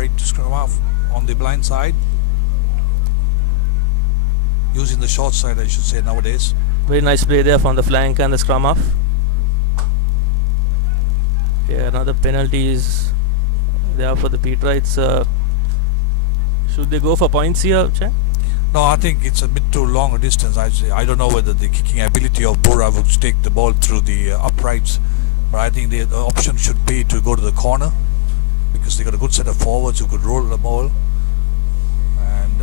number 8 to scrum off on the blind side. Using the short side, I should say, nowadays. Very nice play there from the flank and the scrum off. Okay, another penalty is there for the Peterites. Should they go for points here, Chang? No, I think it's a bit too long a distance. I don't know whether the kicking ability of Bora would take the ball through the uprights, but I think the option should be to go to the corner, because they got a good set of forwards who could roll the ball. And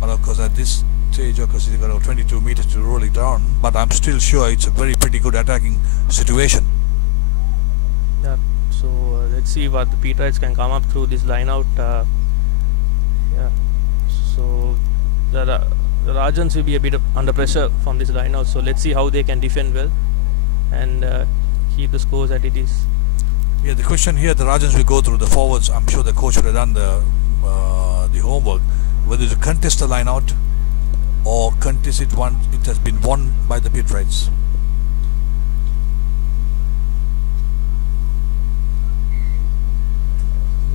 but of course at this stage, of course, they got 22 meters to roll it down. But I'm still sure it's a pretty good attacking situation. Yeah. So let's see what the Peterites can come up through this line out. Yeah. So the Rajans will be a bit under pressure from this line out. So let's see how they can defend well and keep the scores as it is. Yeah, the question here, the Rajans will go through the forwards. I'm sure the coach would have done the homework, whether to contest the line out or contest it once it has been won by the Peterites.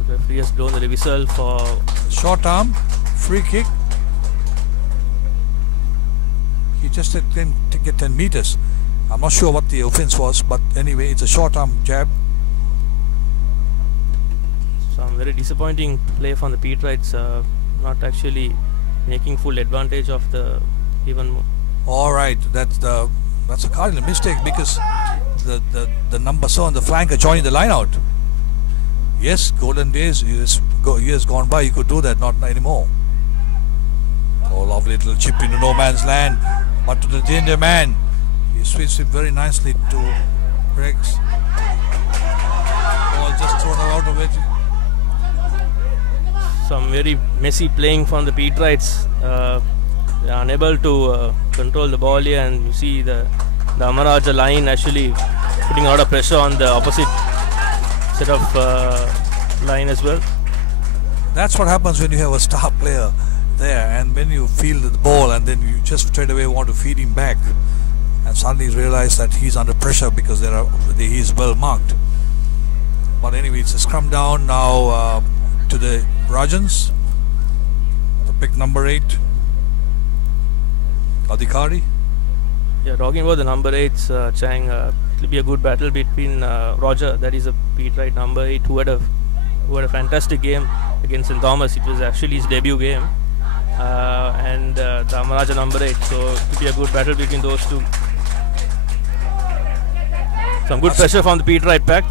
The referee has blown the whistle for short arm, free kick. He just had to get 10 meters. I'm not sure what the offense was, but anyway, it's a short arm jab. Some very disappointing play from the Peterites, not actually making full advantage of the even. All right, that's a cardinal mistake, because the number 7 on the flanker joining the line out. Yes, golden days, years gone by, you could do that, not anymore. Oh, lovely little chip into no man's land, but to the danger man. He switched it very nicely to Rex. Ball just thrown out of it. Some very messy playing from the Peterites. They are unable to control the ball here, and you see the Dharmaraja line actually putting a lot of pressure on the opposite set of line as well. That's what happens when you have a star player there, and when you feel the ball and then you just straight away want to feed him back, and suddenly realize that he's under pressure because he is well marked. But anyway, it's a scrum down now to the Rajans. The pick number 8, Adhikari. Yeah, talking about the number 8s, Chang, it will be a good battle between Roger, that is a Peterite number 8, who had a fantastic game against St. Thomas. It was actually his debut game, and Dharmaraja number 8. So it will be a good battle between those two. Some good pressure from the Peterite pack.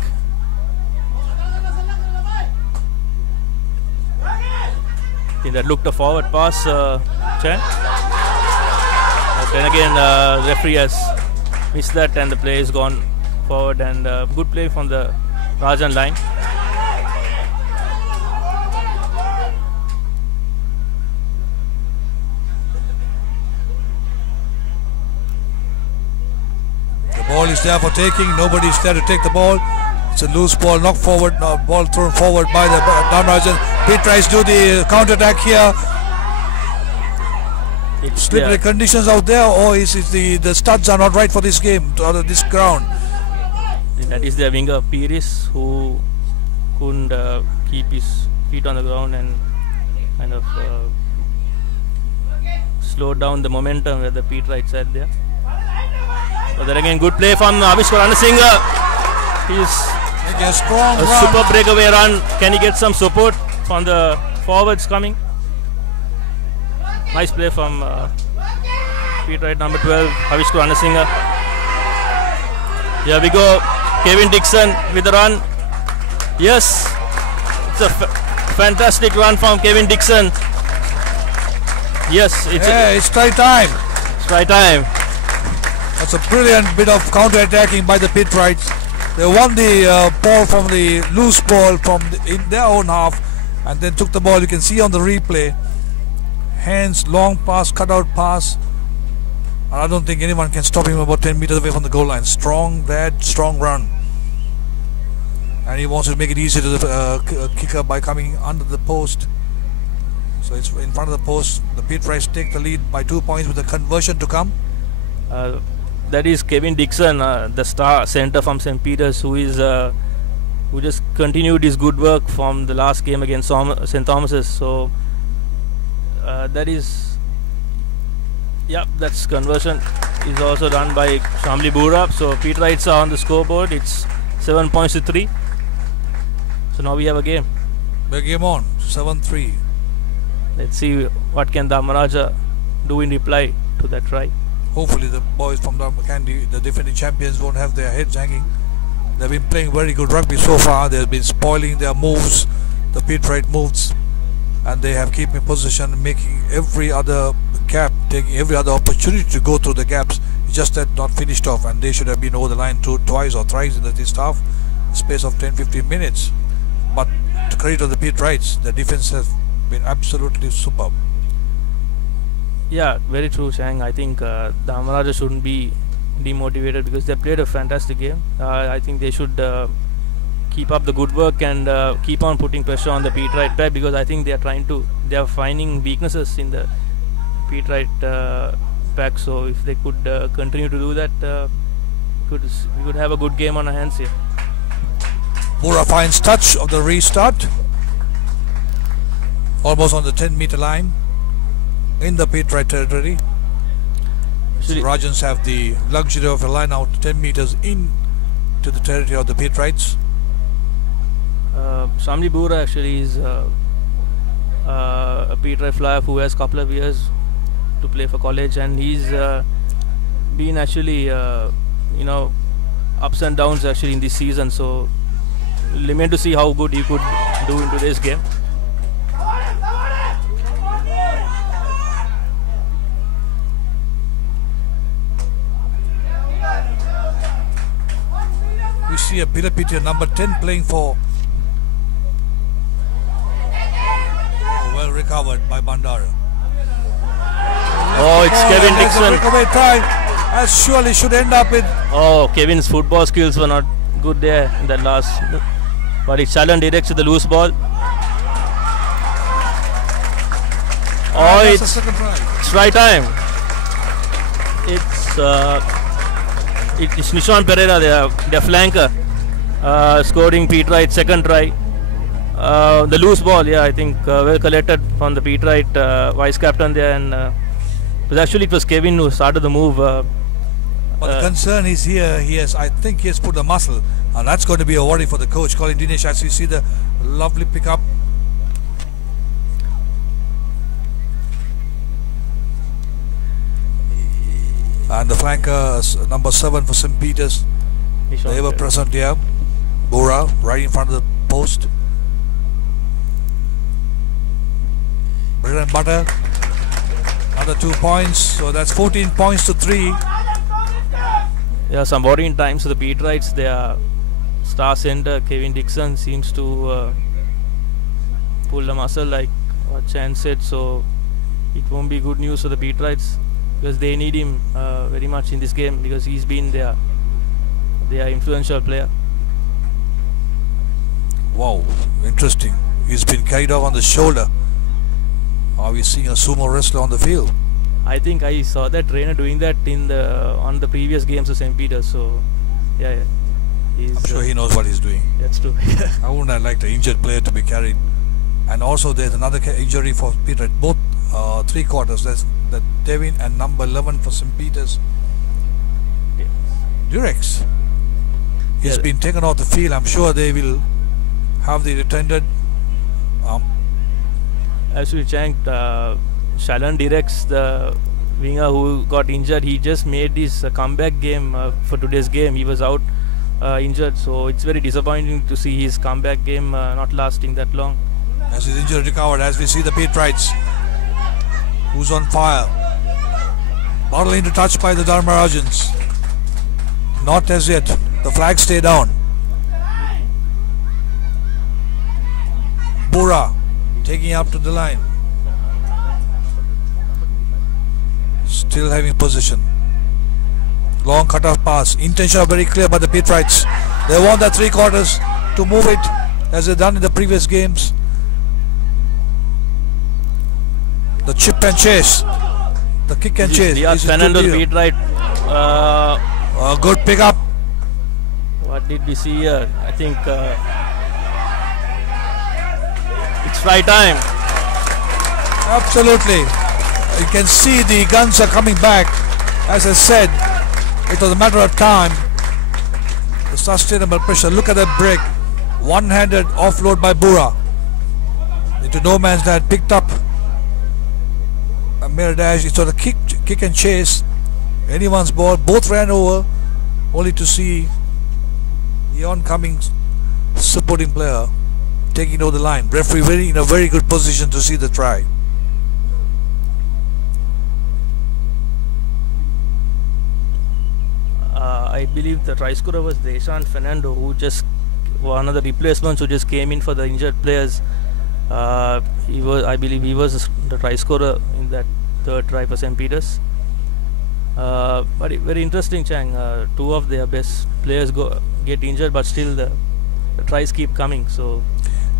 I think that looked a forward pass, Chan. But then again, referee has missed that, and the play is gone forward. And good play from the Rajan line. The ball is there for taking. Nobody is there to take the ball. It's a loose ball, knocked forward, ball thrown forward by the Dharmaraja. Peterites do the counter-attack here. Slippery conditions out there, or is the studs are not right for this game, or this ground? That is their winger Piris, who couldn't keep his feet on the ground and kind of slowed down the momentum that the Peterites had there. But then again, good play from Avishkar Anasinghe. He's a strong run. Super breakaway run. Can he get some support from the forwards coming? Nice play from Peterite number 12, Avishkar Anasinghe. Here we go. Kevin Dixon with the run. Yes, it's a fantastic run from Kevin Dixon. Yes, it's try time. It's try time. That's a brilliant bit of counter-attacking by the Peterites. They won the ball from the loose ball in their own half, and then took the ball. You can see on the replay, hands, long pass, cutout pass. And I don't think anyone can stop him about 10 meters away from the goal line. Strong run. And he wants to make it easier to the kicker by coming under the post. So it's in front of the post. The Peterites take the lead by 2 points with the conversion to come. That is Kevin Dixon, the star center from St. Peter's, who who just continued his good work from the last game against St. Thomas's. So that is, yeah, that's conversion is also done by Shamli Bura. So Pete Wrights are on the scoreboard. It's 7 points to 3. So now we have a game. Big game on, 7-3. Let's see what can Dharmaraja do in reply to that try. Hopefully the boys from Dharmaraja, the defending champions, won't have their heads hanging. They've been playing very good rugby so far. They've been spoiling their moves, the Pete Wright moves, and they have keeping position, making every other gap, taking every other opportunity to go through the gaps. It's just that not finished off, and they should have been over the line twice or thrice in the this half, space of 10-15 minutes. But to credit of the Pete Wrights, the defense has been absolutely superb. Yeah, very true, Chang. I think Dharmaraja shouldn't be demotivated because they played a fantastic game. I think they should keep up the good work and keep on putting pressure on the Pete Wright pack, because I think they are finding weaknesses in the Pete Wright pack. So if they could continue to do that, we could have a good game on our hands here. Bura finds touch of the restart, almost on the 10-meter line in the Pete Wright territory. So Rajans have the luxury of a line out 10 meters in to the territory of the Pete Wrights. Shamli Bura actually is a Pete Wright flyer who has a couple of years to play for college, and he's been actually ups and downs actually in this season. So remain to see how good he could do in today's game. We see a Pilapitiya number 10 playing for. Well recovered by Bandara. Oh, it's Kevin Dixon. Breakaway try. That surely should end up in. Oh, Kevin's football skills were not good there in that last. But he challenged direct to the loose ball. Oh, it's right time. It's Nishan Pereira, their flanker, scoring Pete Wright second try. The loose ball, yeah, I think well collected from the Pete Wright vice captain there, and it was Kevin who started the move. But the concern is here. I think he has put the muscle, and that's going to be a worry for the coach, Colin Dinesh, as you see the lovely pickup. And the flanker, number 7 for St. Peter's, they were present here. Bura right in front of the post. Bread and butter. Another 2 points, so that's 14 points to 3. Yeah, some worrying times for the Pete Wrights. Their star center Kevin Dixon seems to pull the muscle, like what Chan said. So it won't be good news for the Pete Wrights, because they need him very much in this game, because he's been their influential player. Wow, interesting. He's been carried off on the shoulder. Are we seeing a sumo wrestler on the field? I think I saw that trainer doing that on the previous games of St. Peter's. So yeah, I'm sure he knows what he's doing. That's true. I wouldn't have liked an injured player to be carried. And also there's another injury for Peter. Both 3 quarters. There's the Devin and number 11 for St. Peter's. Durex. He's been taken off the field. I'm sure they will have the attended. Actually, Chang, Shalan Durex, the winger who got injured, he just made his comeback game for today's game. He was out injured, so it's very disappointing to see his comeback game not lasting that long. As his injury recovered, as we see the Pete Wrights, who's on fire. Bottle into touch by the Dharmarajans. Not as yet. The flags stay down. Bura taking up to the line. Still having position. Long cut-off pass. Intention are very clear by the Pete Wrights. They want that 3 quarters to move it as they've done in the previous games. The chip and chase. The kick and chase. Fernando Pete Wright. A good pickup. What did we see here? I think right time. Absolutely. You can see the guns are coming back. As I said, it was a matter of time. The sustainable pressure. Look at that break. One-handed offload by Bura. Into no man's land. Picked up Dharmaraja. It was a kick and chase. Anyone's ball. Both ran over. Only to see the oncoming supporting player taking over the line. Referee in a very good position to see the try. I believe the try scorer was Deshaun Fernando, who just one of the replacements who just came in for the injured players. I believe he was the try scorer in that third try for St. Peter's. But very interesting, Chang. Two of their best players get injured, but still the tries keep coming. So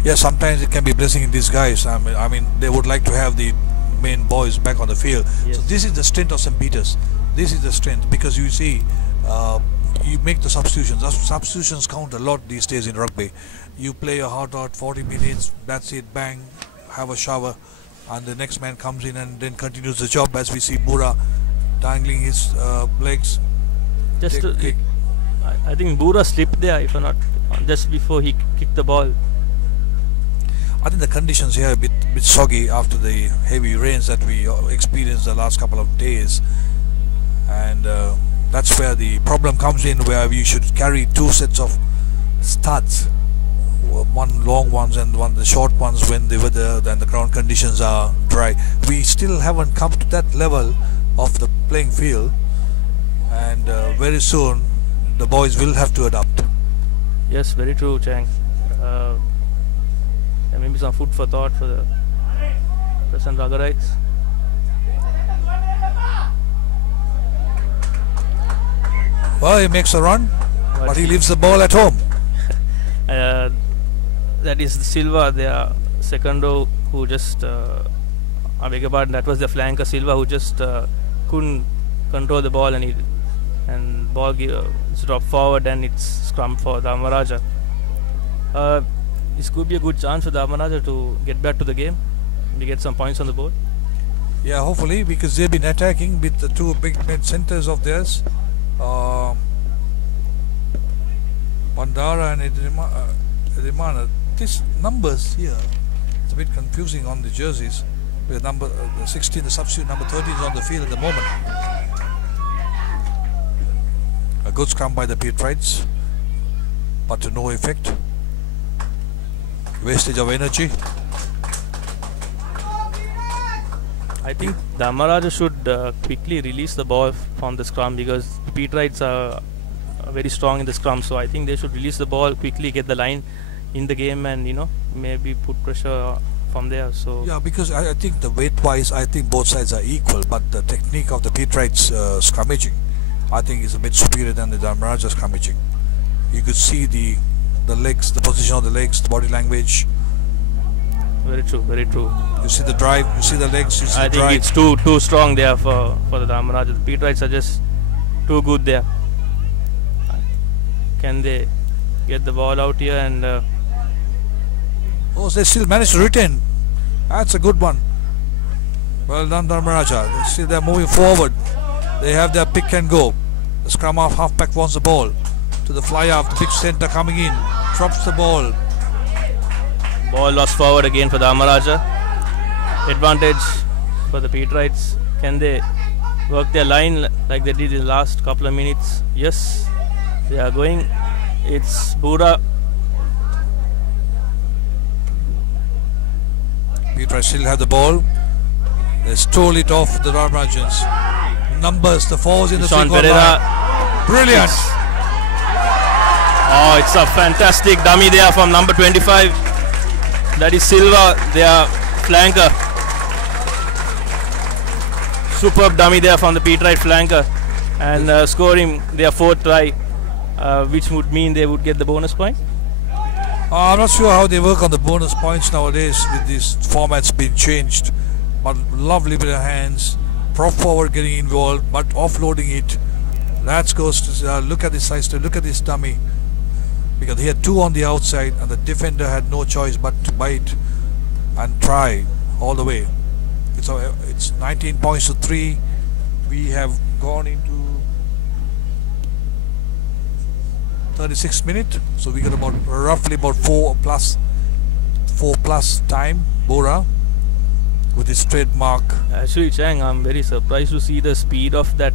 yeah, sometimes it can be blessing in disguise. I mean, they would like to have the main boys back on the field. Yes. So this is the strength of St. Peter's. This is the strength, because you see, you make the substitutions. Substitutions count a lot these days in rugby. You play your heart out 40 minutes, that's it, bang, have a shower, and the next man comes in and then continues the job, as we see Bura dangling his legs. I think Bura slipped there, if not just before he kicked the ball. I think the conditions here are a bit soggy after the heavy rains that we experienced the last couple of days, and that's where the problem comes in, where we should carry two sets of studs, one long ones and one the short ones when the weather and the ground conditions are dry. We still haven't come to that level of the playing field, and very soon the boys will have to adapt. Yes, very true, Chang. There may be some food for thought for the present Ragarites. Well, he makes a run, but he leaves the ball at home. That is Silva, their secondo, who just I beg your pardon, that was the flanker Silva, who just couldn't control the ball, and ball dropped forward, and it's scrum for Dharmaraja. This could be a good chance for Dharmaraja to get back to the game, maybe get some points on the board. Yeah, hopefully, because they've been attacking with the two big mid centers of theirs, Bandara and Edrimana. These numbers here, it's a bit confusing on the jerseys. The number 16, the substitute number 13 is on the field at the moment. A good scrum by the Petrites, but to no effect. Wastage of energy. I think Dharmaraja should quickly release the ball from the scrum, because Petrites are very strong in the scrum. So I think they should release the ball quickly, get the line in the game, and maybe put pressure from there. So yeah, because I think the weight-wise, I think both sides are equal, but the technique of the Petrites scrummaging, I think, is a bit superior than the Dharmaraja scrummaging. You could see the legs, the position of the legs, the body language. Very true, very true. You see the drive, you see the legs, you see the drive. I think it's too strong there for the Dharmaraja. The Petrites are just too good there. Can they get the ball out here and oh, they still managed to retain. That's a good one. Well done, Dharmaraja. See, they're moving forward. They have their pick and go. The scrum halfback wants the ball. To the fly half, the big centre coming in. Drops the ball. Ball lost forward again for Dharmaraja. Advantage for the Petrites. Can they work their line like they did in the last couple of minutes? Yes, they are going. It's Bura. Petrites still have the ball. They stole it off the Dharmarajans. Numbers, the fours in the Sean three-quarter line. Brilliant. Oh, it's a fantastic dummy there from number 25. That is Silva, their flanker. Superb dummy there from the Petrite flanker, and scoring their fourth try, which would mean they would get the bonus point. I'm not sure how they work on the bonus points nowadays with these formats being changed, but lovely with their hands, prop forward getting involved, but offloading it. That goes to look at this size, look at this dummy, because he had two on the outside and the defender had no choice but to bite and try all the way. It's 19 points to 3. We have gone into 36 minutes, so we got about roughly about 4 plus time. Bora with his trademark. Actually, Chang, I'm very surprised to see the speed of that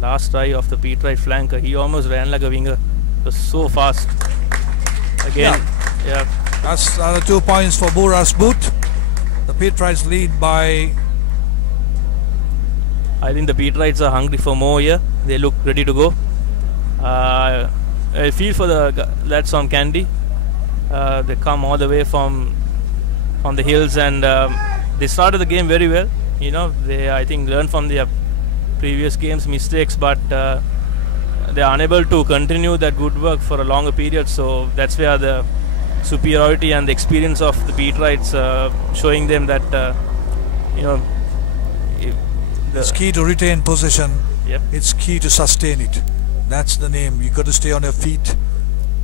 last try of the Pete Wright flanker. He almost ran like a winger. It was so fast. Again, yeah. That's 2 points for Bora's boot. The Pete Wrights lead by. I think the Pete Wrights are hungry for more here. They look ready to go. I feel for the lads on Candy. They come all the way from the hills, and they started the game very well. You know, they, I think, learned from their previous games mistakes, but they are unable to continue that good work for a longer period. So that's where the superiority and the experience of the Pete Wrights showing them that you know, it's key to retain possession. Yep. It's key to sustain it. That's the name. You got to stay on your feet.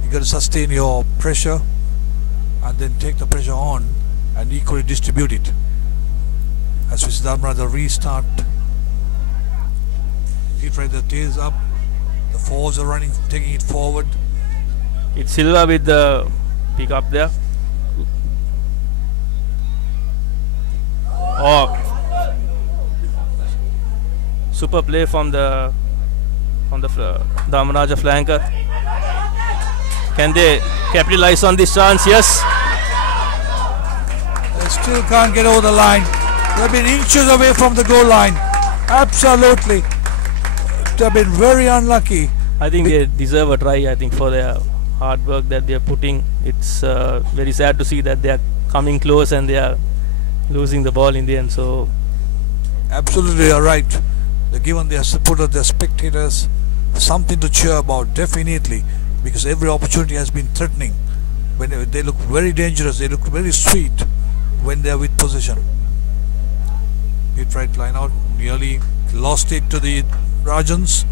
You got to sustain your pressure, and then take the pressure on and equally distribute it. As we see Dharmaraja restart. Pete Wright, the tails up. The forwards are running, taking it forward. It's Silva with the pick up there. Oh, super play from the Dharmaraja flanker. Can they capitalize on this chance? Yes. They still can't get over the line. They've been inches away from the goal line. Absolutely. They've been very unlucky. I think they deserve a try, I think, for their hard work that they are putting. It's very sad to see that they are coming close and they are losing the ball in the end. So absolutely, you're right. They're given their support of their spectators something to cheer about, definitely, because every opportunity has been threatening. When they look very dangerous, they look very sweet when they are with possession. Pete Wright line out, nearly lost it to the Rajans,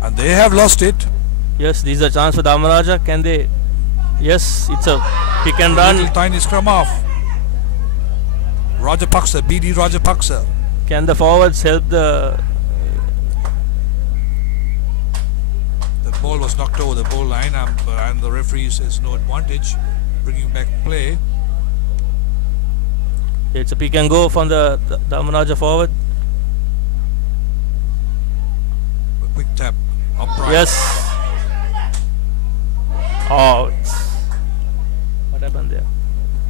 and they have lost it. Yes, this is a chance for Dharmaraja. Can they? Yes, it's a pick and run. Little tiny scrum off. Rajapaksa, BD Rajapaksa. Can the forwards help the? The ball was knocked over the goal line, and the referee says no advantage, bringing back play. It's a pick and go from the Dharmaraja forward. A quick tap, upright. Yes. Oh, what happened there?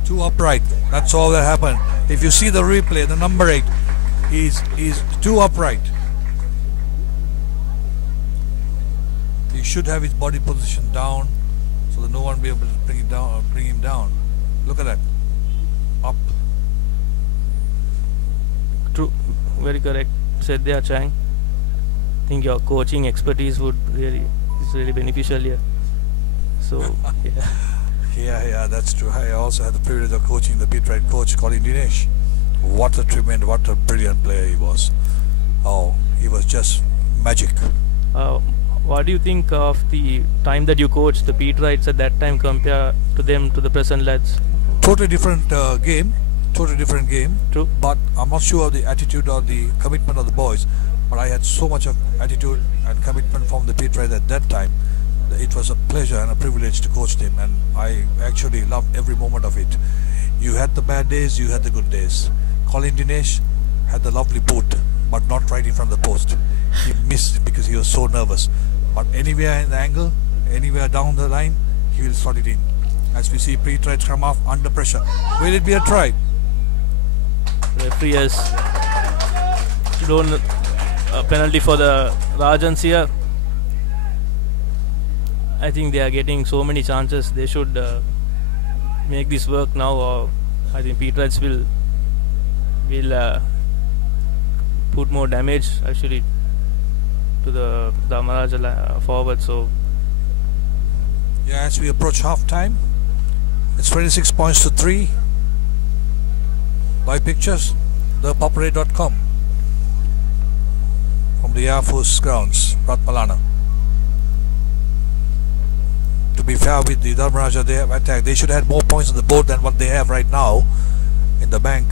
Too upright. That's all that happened. If you see the replay, the number 8, he's too upright. He should have his body position down, so that no one will be able to bring it down or bring him down. Look at that. Up. True, very correct. Said there, Chang. I think your coaching expertise is really beneficial here. So yeah, that's true. I also had the privilege of coaching the Pete Wright coach, Colin Dinesh. What a brilliant player he was. Oh, he was just magic. What do you think of the time that you coached the Pete Wrights at that time compared to the present lads? Totally different game. Totally different game. True. But I'm not sure of the attitude or the commitment of the boys. But I had so much of attitude and commitment from the Pete Wright at that time. It was a pleasure and a privilege to coach them, and I actually loved every moment of it. You had the bad days, you had the good days. Colin Dinesh had the lovely boot, but not right in front of the post. He missed because he was so nervous. But anywhere in the angle, anywhere down the line, he will slot it in. As we see Pete Wright come off under pressure. Will it be a try? Referee has shown a penalty for the Rajans here. I think they are getting so many chances. They should make this work now, or I think Pete Wrights will put more damage actually to the Dharmaraja forward. So yeah, as we approach half time, it's 26 points to 3. Live pictures, thepopularate.com from the Air Force grounds, Ratmalana. to be fair with the Dharmaraja, they have attacked. They should have had more points on the board than what they have right now in the bank.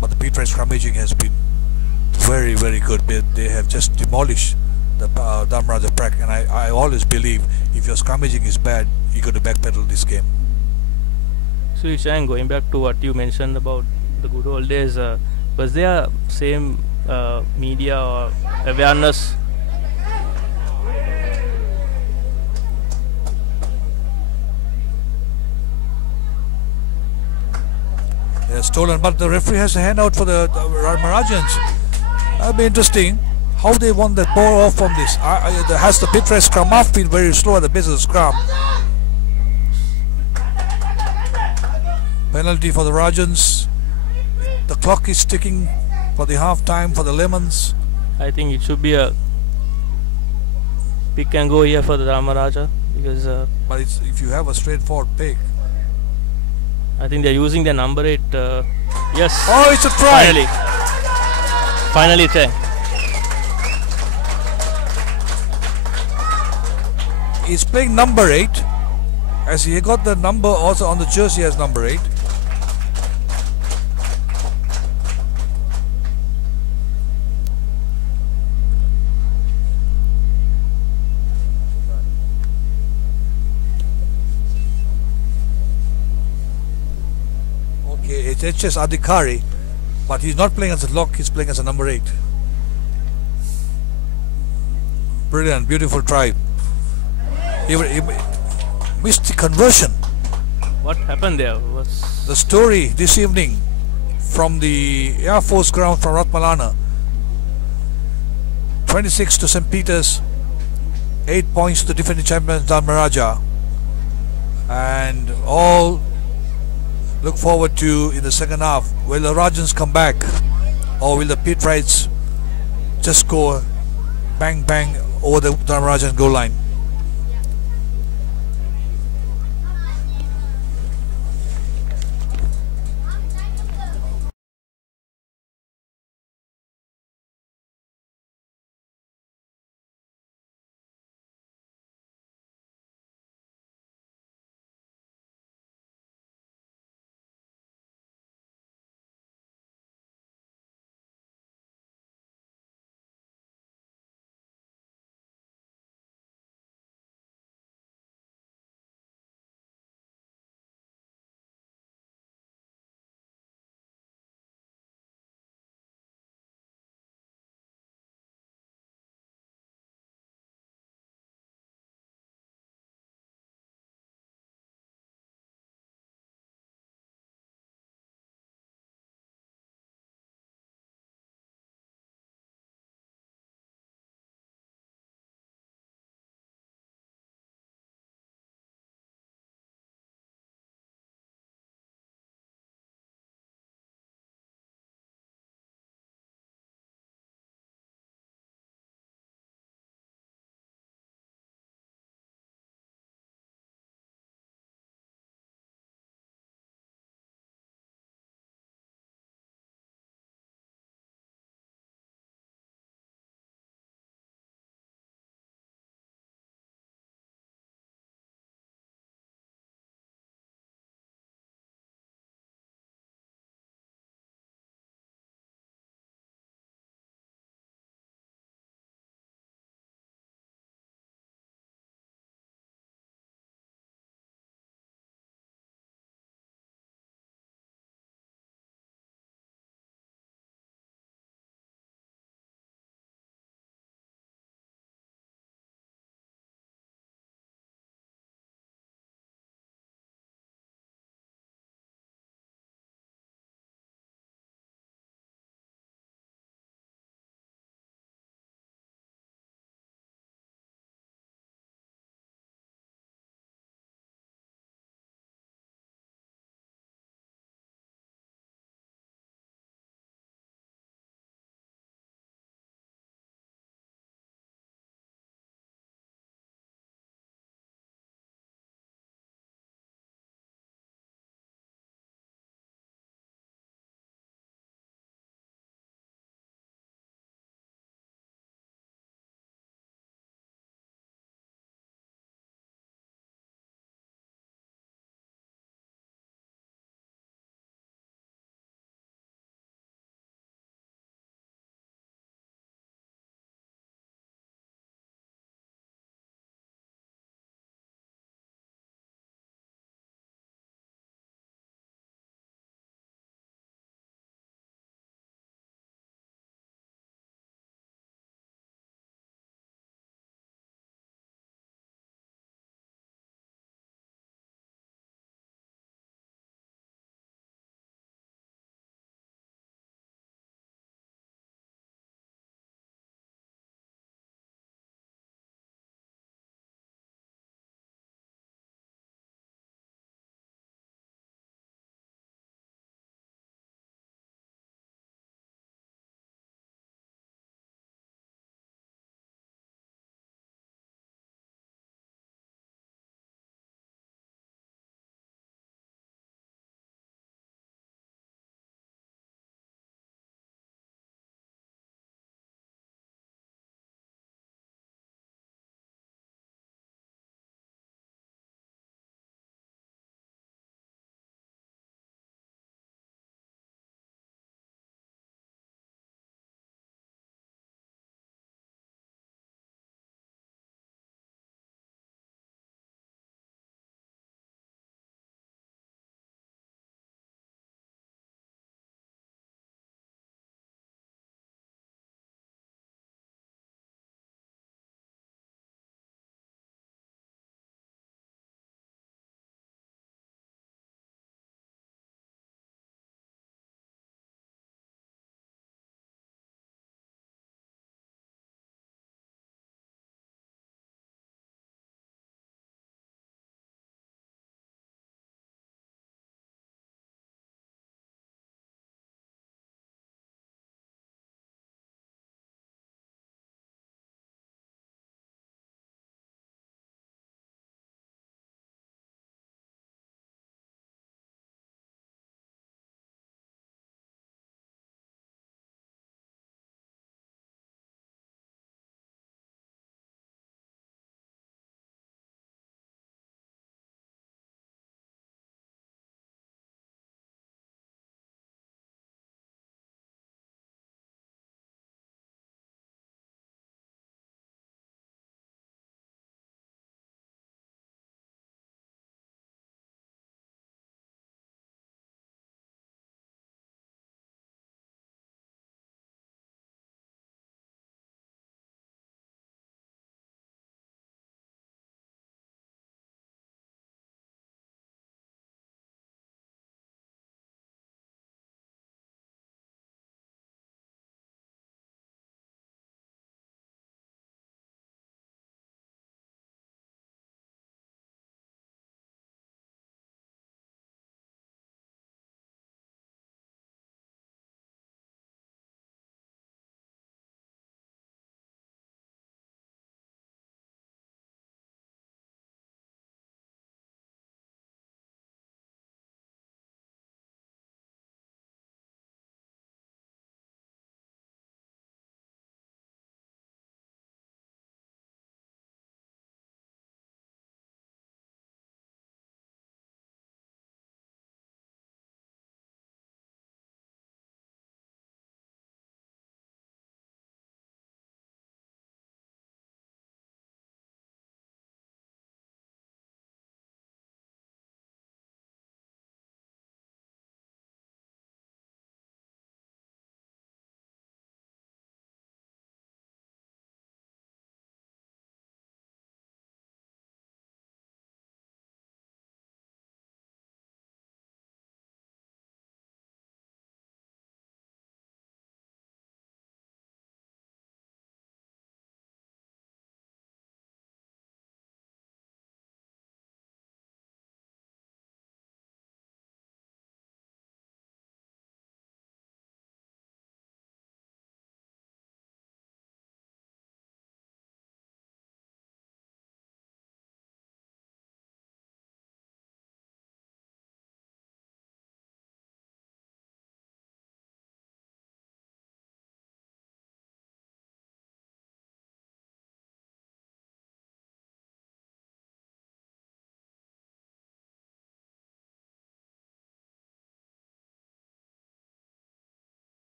But the P-Price scrummaging has been very, very good. They have just demolished the Dharmaraja pack, and I always believe if your scrummaging is bad, you got to backpedal this game. So, Chang, going back to what you mentioned about the good old days, was there same media or awareness? They are stolen, but the referee has a handout for the Dharmarajans. That'll be interesting how they won that ball off from this. Has the P-Price scrum off been very slow at the base of the scrum? Penalty for the Rajans. The clock is ticking for the half time for the Lemons. I think it should be a pick and go here for the Dharmaraja, because but if you have a straightforward pick, I think they're using their number 8. Yes. Oh, it's a try. Finally, Chang. He's playing number 8, as he got the number also on the jersey as number 8. Okay, it's HS Adhikari, but he's not playing as a lock, he's playing as a number 8. Brilliant, beautiful try. He missed the conversion. What happened there? The story this evening from the Air Force ground from Ratmalana. 26 to St. Peter's, 8 points to the defending champions Dharmaraja, and all look forward to in the second half. Will the Rajans come back, or will the P-Price just go bang bang over the Dharmarajan goal line?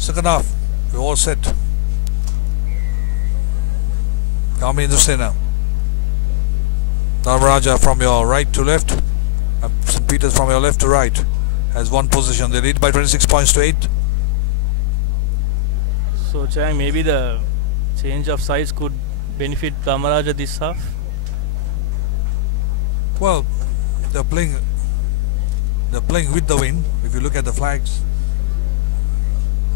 Second half, we're all set. Coming in the center. Dharmaraja from your right to left. St. Peter's from your left to right. Has one position. They lead by 26 points to 8. So Chang, maybe the change of sides could benefit Dharmaraja this half. Well, they're playing with the wind. If you look at the flags,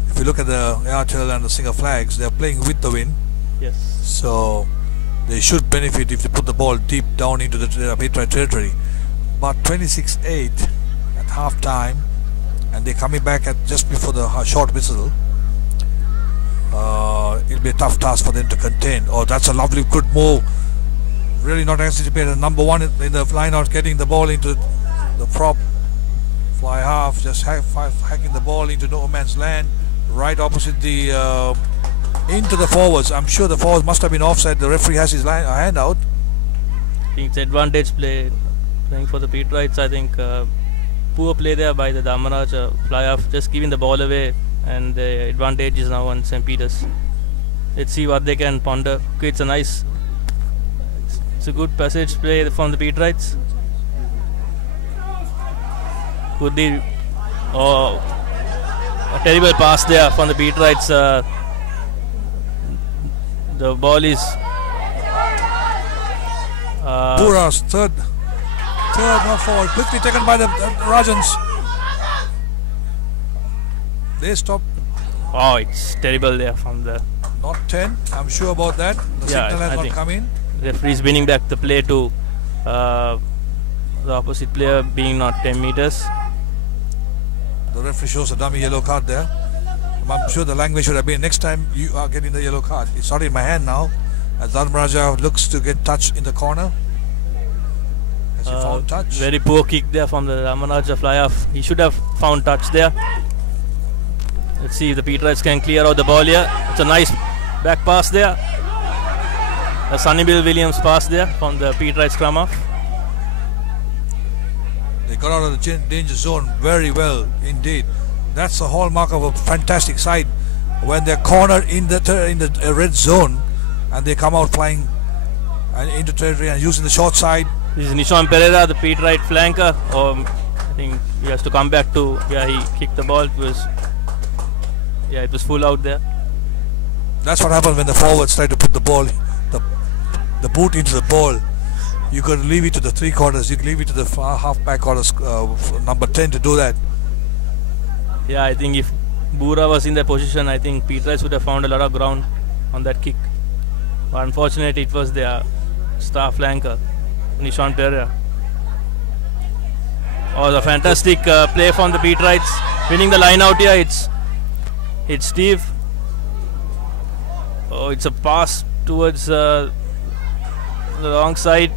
if you look at the Airtel and the Singer flags, they're playing with the wind. Yes. So they should benefit if they put the ball deep down into the Petra territory. But 26-8 at half time, and they're coming back at just before the short whistle. It'll be a tough task for them to contain. Oh, that's a lovely, good move. Really not anticipated. Number one in the line out, getting the ball into the prop. Fly half, just hacking the ball into no man's land. Right opposite the into the forwards. I'm sure the forwards must have been offside. The referee has his hand out. I think it's advantage play, playing for the Petrites. I think poor play there by the Dharmaraja. Fly off, just giving the ball away, and the advantage is now on St. Peter's. Let's see what they can ponder. Okay, it's a good passage play from the Petrites. Could be a terrible pass there from the Petrites. The ball is Bura's third not forward, quickly taken by the Rajans. They stop. Oh, it's terrible there from the. Not 10, I'm sure about that. The signal has not come in. Referee is winning back the play to the opposite player being not 10 meters. The referee shows a dummy yellow card there. I'm sure the language should have been, next time you are getting the yellow card. It's not in my hand now. As Dharmaraja looks to get touch in the corner. Has he found touch? Very poor kick there from the Dharmaraja fly off. He should have found touch there. Let's see if the Petrites can clear out the ball here. It's a nice back pass there. A Sonny Bill Williams pass there from the Petrites scrum off. They got out of the danger zone very well indeed. That's the hallmark of a fantastic side, when they're cornered in the red zone and they come out flying and into territory and using the short side. This is Nishan Pereira, the Petrite flanker. I think he has to come back to. Yeah, he kicked the ball. It was full out there. That's what happens when the forwards try to put the ball, the boot into the ball. You could leave it to the three quarters. You can leave it to the half back quarters, number 10 to do that. Yeah, I think if Bura was in that position, I think Petrites would have found a lot of ground on that kick. But unfortunately, it was their star flanker, Nishan Pereira. Oh, a fantastic play from the Petrites, winning the line out here. It's Steve. Oh, it's a pass towards the wrong side.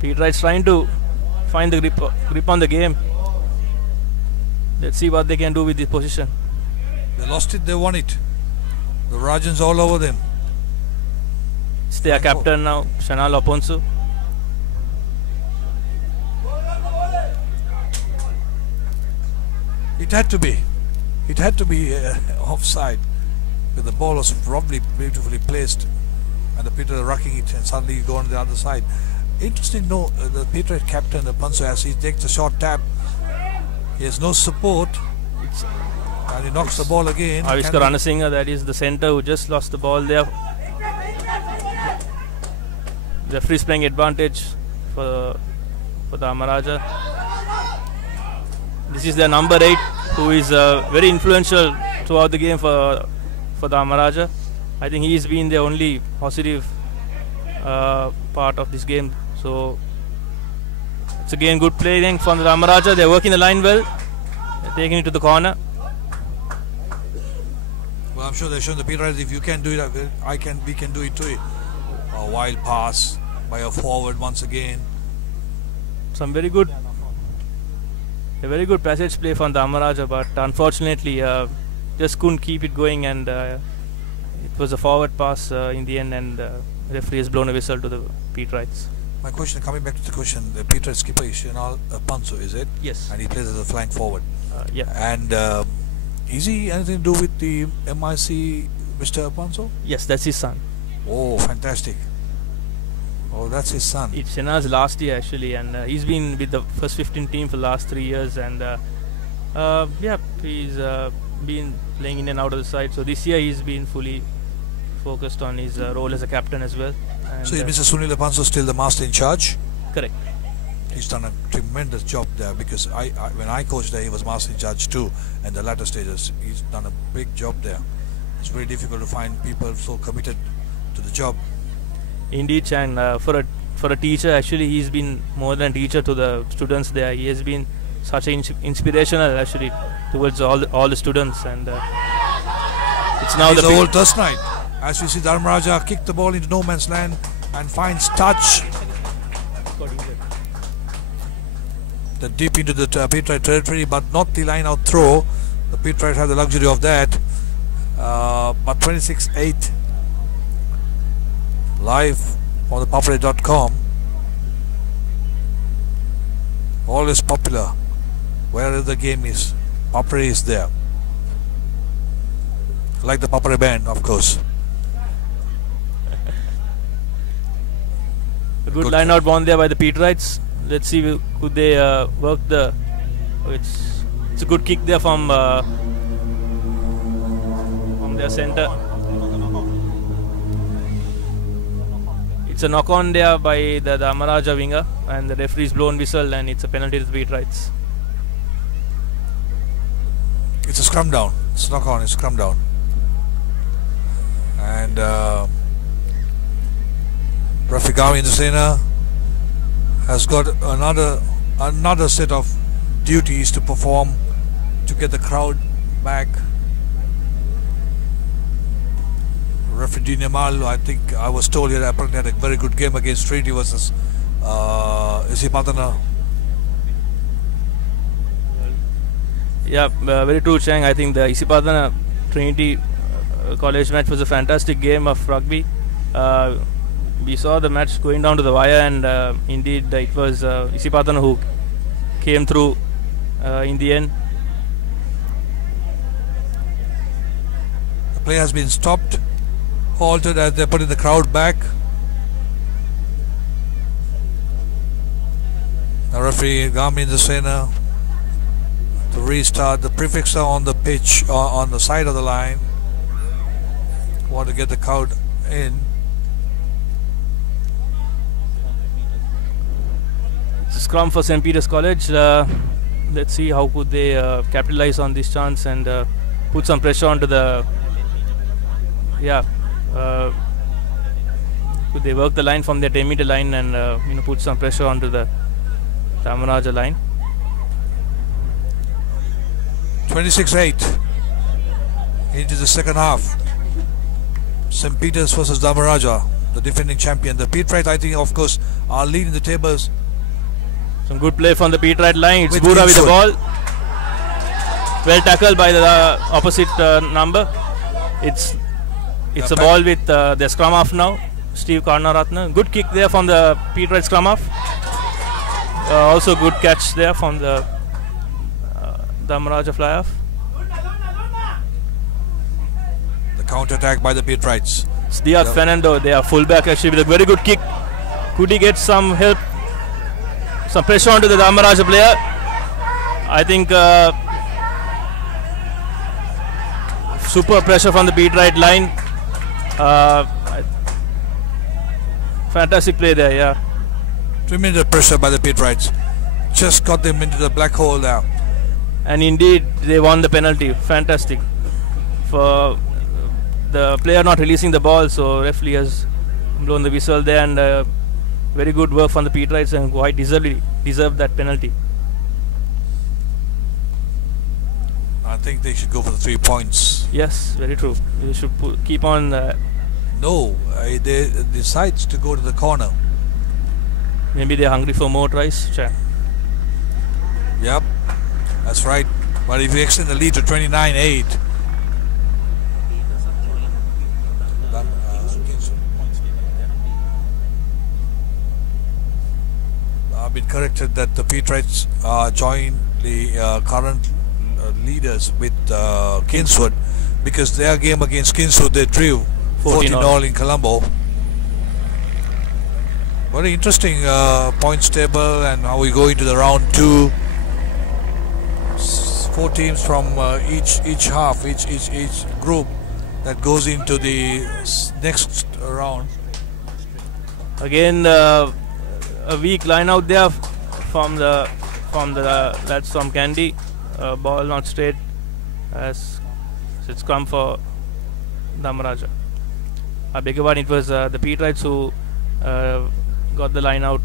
Petrites trying to find the grip on the game. Let's see what they can do with this position. They lost it, they won it. The Rajans all over them. It's their captain now, Shanal Oponsu. It had to be. It had to be offside. But the ball was probably beautifully placed, and the Peter rocking it, and suddenly you go on the other side. Interesting, no, the Petrite captain, the Pansu, as he takes a short tap, he has no support, and he knocks the ball again. Avishkar Ranasinghe, that is the centre who just lost the ball there. The referee is playing advantage for Dharmaraja. This is their number 8, who is very influential throughout the game for Dharmaraja. I think he's been the only positive part of this game. So it's again good playing from the Dharmaraja. They're working the line well. They're taking it to the corner. Well, I'm sure they're showing the Petrites, if you can do it, we can do it too. A wild pass by a forward once again. A very good passage play from Dharmaraja, but unfortunately just couldn't keep it going, and it was a forward pass in the end, and referee has blown a whistle to the Petrites. My question, coming back to the question, the Peter skipper is Shinal Panso, is it? Yes. And he plays as a flank forward. Yeah. And is he anything to do with the MIC, Mr. Panso? Yes, that's his son. Oh, fantastic. Oh, that's his son. It's Shenna's last year actually, and he's been with the first 15 team for the last 3 years, and yeah, he's been playing in and out of the side. So this year he's been fully focused on his role as a captain as well. And So is Mr. Sunil Apanso still the master in charge? correct. He's done a tremendous job there, because when I coached there, he was master in charge too. In the latter stages, he's done a big job there. It's very difficult to find people so committed to the job. Indeed, Chang. For a teacher, actually, he's been more than a teacher to the students there. He has been such an inspirational actually towards all the students, and it's now It's the the whole test night. As we see Dharmaraja kick the ball into no man's land and finds touch. The deep into the Petrite territory, but not the line out throw. The Petrite have the luxury of that. But 26-8 live on the Papare.com. Always popular wherever the game is. Papare is there. Like the Papare band, of course. A good line out won there by the Petrites. Let's see, could they work the. It's a good kick there from their center. It's a knock on there by the Dharmaraja winger, and the referee's blown whistle, and it's a penalty to the Petrites. It's a scrum down. It's knock on, it's scrum down. And Rafigawi Indusena has got another set of duties to perform to get the crowd back. Referee Nimal, I think I was told he apparently had a very good game against Trinity versus Isipatana. Yeah, very true, Chang. I think the Isipatana Trinity college match was a fantastic game of rugby. We saw the match going down to the wire, and indeed it was Isipatana who came through in the end. The play has been stopped, halted as they're putting the crowd back. The referee Gami Indusena to restart. The prefix are on the pitch, on the side of the line. Want to get the crowd in. It's a scrum for St. Peter's College. Let's see how could they capitalize on this chance and put some pressure onto the. Could they work the line from their 10-meter line and put some pressure onto the Dharmaraja line? 26-8 into the second half. St. Peter's versus Dharmaraja, the defending champion. The Petrite, I think, of course, are leading the tables. Some good play from the Petrite line. It's Bura with the ball. Well tackled by the opposite number. It's a ball with the scrum half now, Steve Karnaratna. Good kick there from the Petrite scrum half. Also good catch there from the Dharmaraja fly half. The counter attack by the Petrites. It's Diaz Fernando, they are fullback actually with a very good kick. Could he get some help, some pressure onto the Dharmaraja player? I think super pressure from the Petrite line. Fantastic play there, yeah. Tremendous pressure by the Petrites. Just got them into the black hole there. And indeed, they won the penalty. Fantastic. For the player not releasing the ball, so referee has blown the whistle there, and very good work from the Petrites, and quite deserved that penalty. I think they should go for the 3 points. Yes, very true. They should keep on. No, they decides to go to the corner. Maybe they're hungry for more tries. Yep, that's right. But if you extend the lead to 29-8, I've been corrected that the Petrites joined the current leaders with Kingswood, because their game against Kingswood they drew 14-all in Colombo. Very interesting points table, and how we go into the round 2. 4 teams from each half, each group that goes into the next round. Again, a weak line out there from the lads from Kandy. Ball not straight, as it's come for Dharmaraja. I beg your pardon, it was the Petrites who got the line out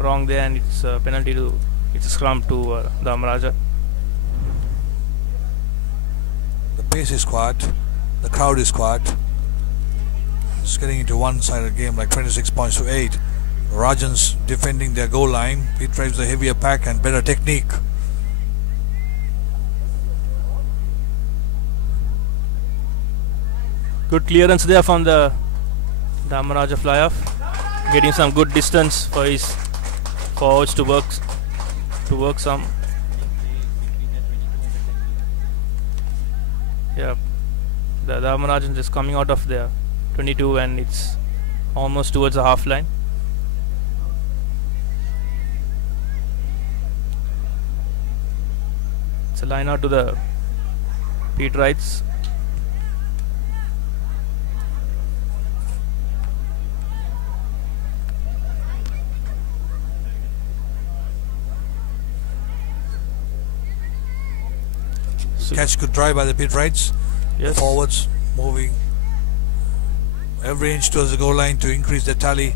wrong there, and it's a penalty to, it's a scrum to Dharmaraja. The pace is quiet, the crowd is quiet. It's getting into one-sided game, like 26 points to 8. Rajans defending their goal line. Petrites the heavier pack and better technique. Good clearance there from the Dharmaraja fly-off, getting some good distance for his forwards to work some. Yeah, the Dharmarajan is coming out of their 22 and it's almost towards the half line. It's a line out to the Petrites. Catch good try by the Petrites. Yes. The forwards moving every inch towards the goal line to increase the tally.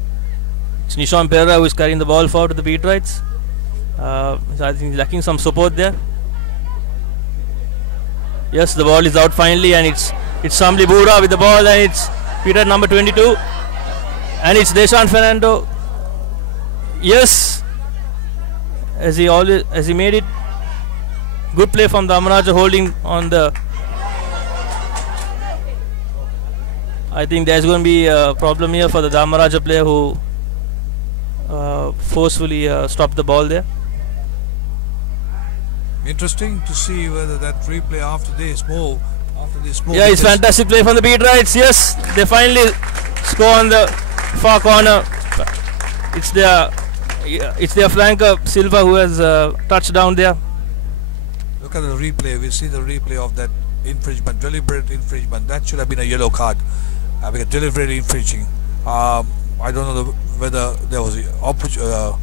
It's Nishan Perra who is carrying the ball forward to the Petrites. So I think he's lacking some support there. Yes, the ball is out finally, and it's Samli Bura with the ball, and it's Peter number 22, and it's Deshan Fernando. Yes, as he made it. Good play from Dharmaraja holding on the. I think there's going to be a problem here for the Dharmaraja player who forcefully stopped the ball there. Interesting to see whether that replay after this move. Yeah, it's fantastic play from the Petrites. Yes, they finally score on the far corner. It's their flanker Silva who has touched down there. Look at the replay. We see the replay of that infringement, deliberate infringement. That should have been a yellow card. Because deliberately infringing. I don't know whether there was a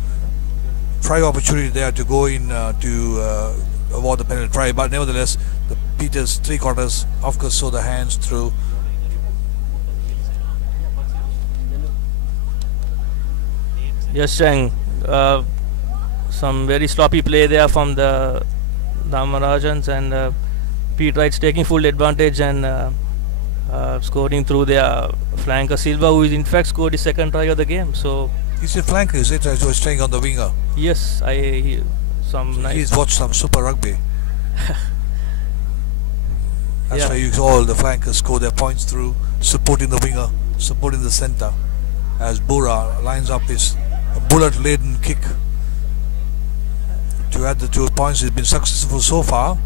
try opportunity there to go in to avoid the penalty try, but nevertheless, the Peters 3/4 of course saw the hands through. Yes, Chang. Some very sloppy play there from the Dharmarajans, and Petrites taking full advantage and scoring through their flanker Silva, who is in fact scored his second try of the game. So he's a flanker, is it? As he was staying on the winger. Yes, He's watched some Super Rugby. That's why you saw all the flankers score their points through supporting the winger, supporting the centre, as Bura lines up his bullet-laden kick to add the 2 points. He's been successful so far.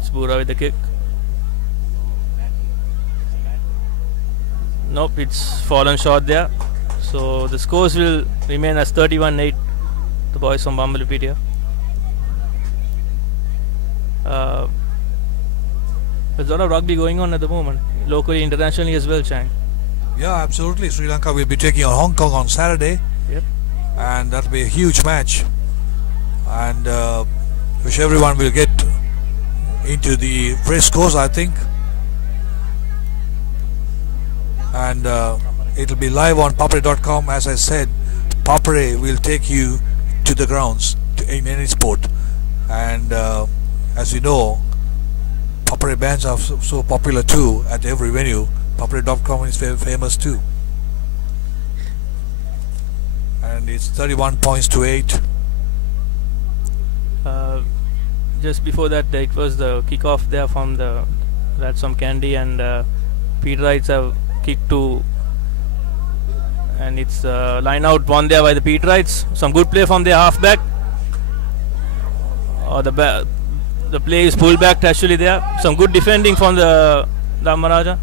It's Bura with the kick. Nope, it's fallen short there. So the scores will remain as 31-8. The boys from Bambalipitiya. There's a lot of rugby going on at the moment, locally, internationally as well, Chang. Yeah, absolutely. Sri Lanka will be taking on Hong Kong on Saturday. Yep. And that'll be a huge match. And wish everyone will get into the race course, I think. And it'll be live on papare.com. As I said, Papare will take you to the grounds in any sport. And as you know, Papare bands are so popular too at every venue. Papare.com is famous too. And it's 31 points to 8. Just before that, it was the kickoff there from the lads from Kandy, and Petrites have kick to, and it's line out won there by the Peterites. Some good play from their halfback. The play is pulled back actually there. Some good defending from the Dharmaraja.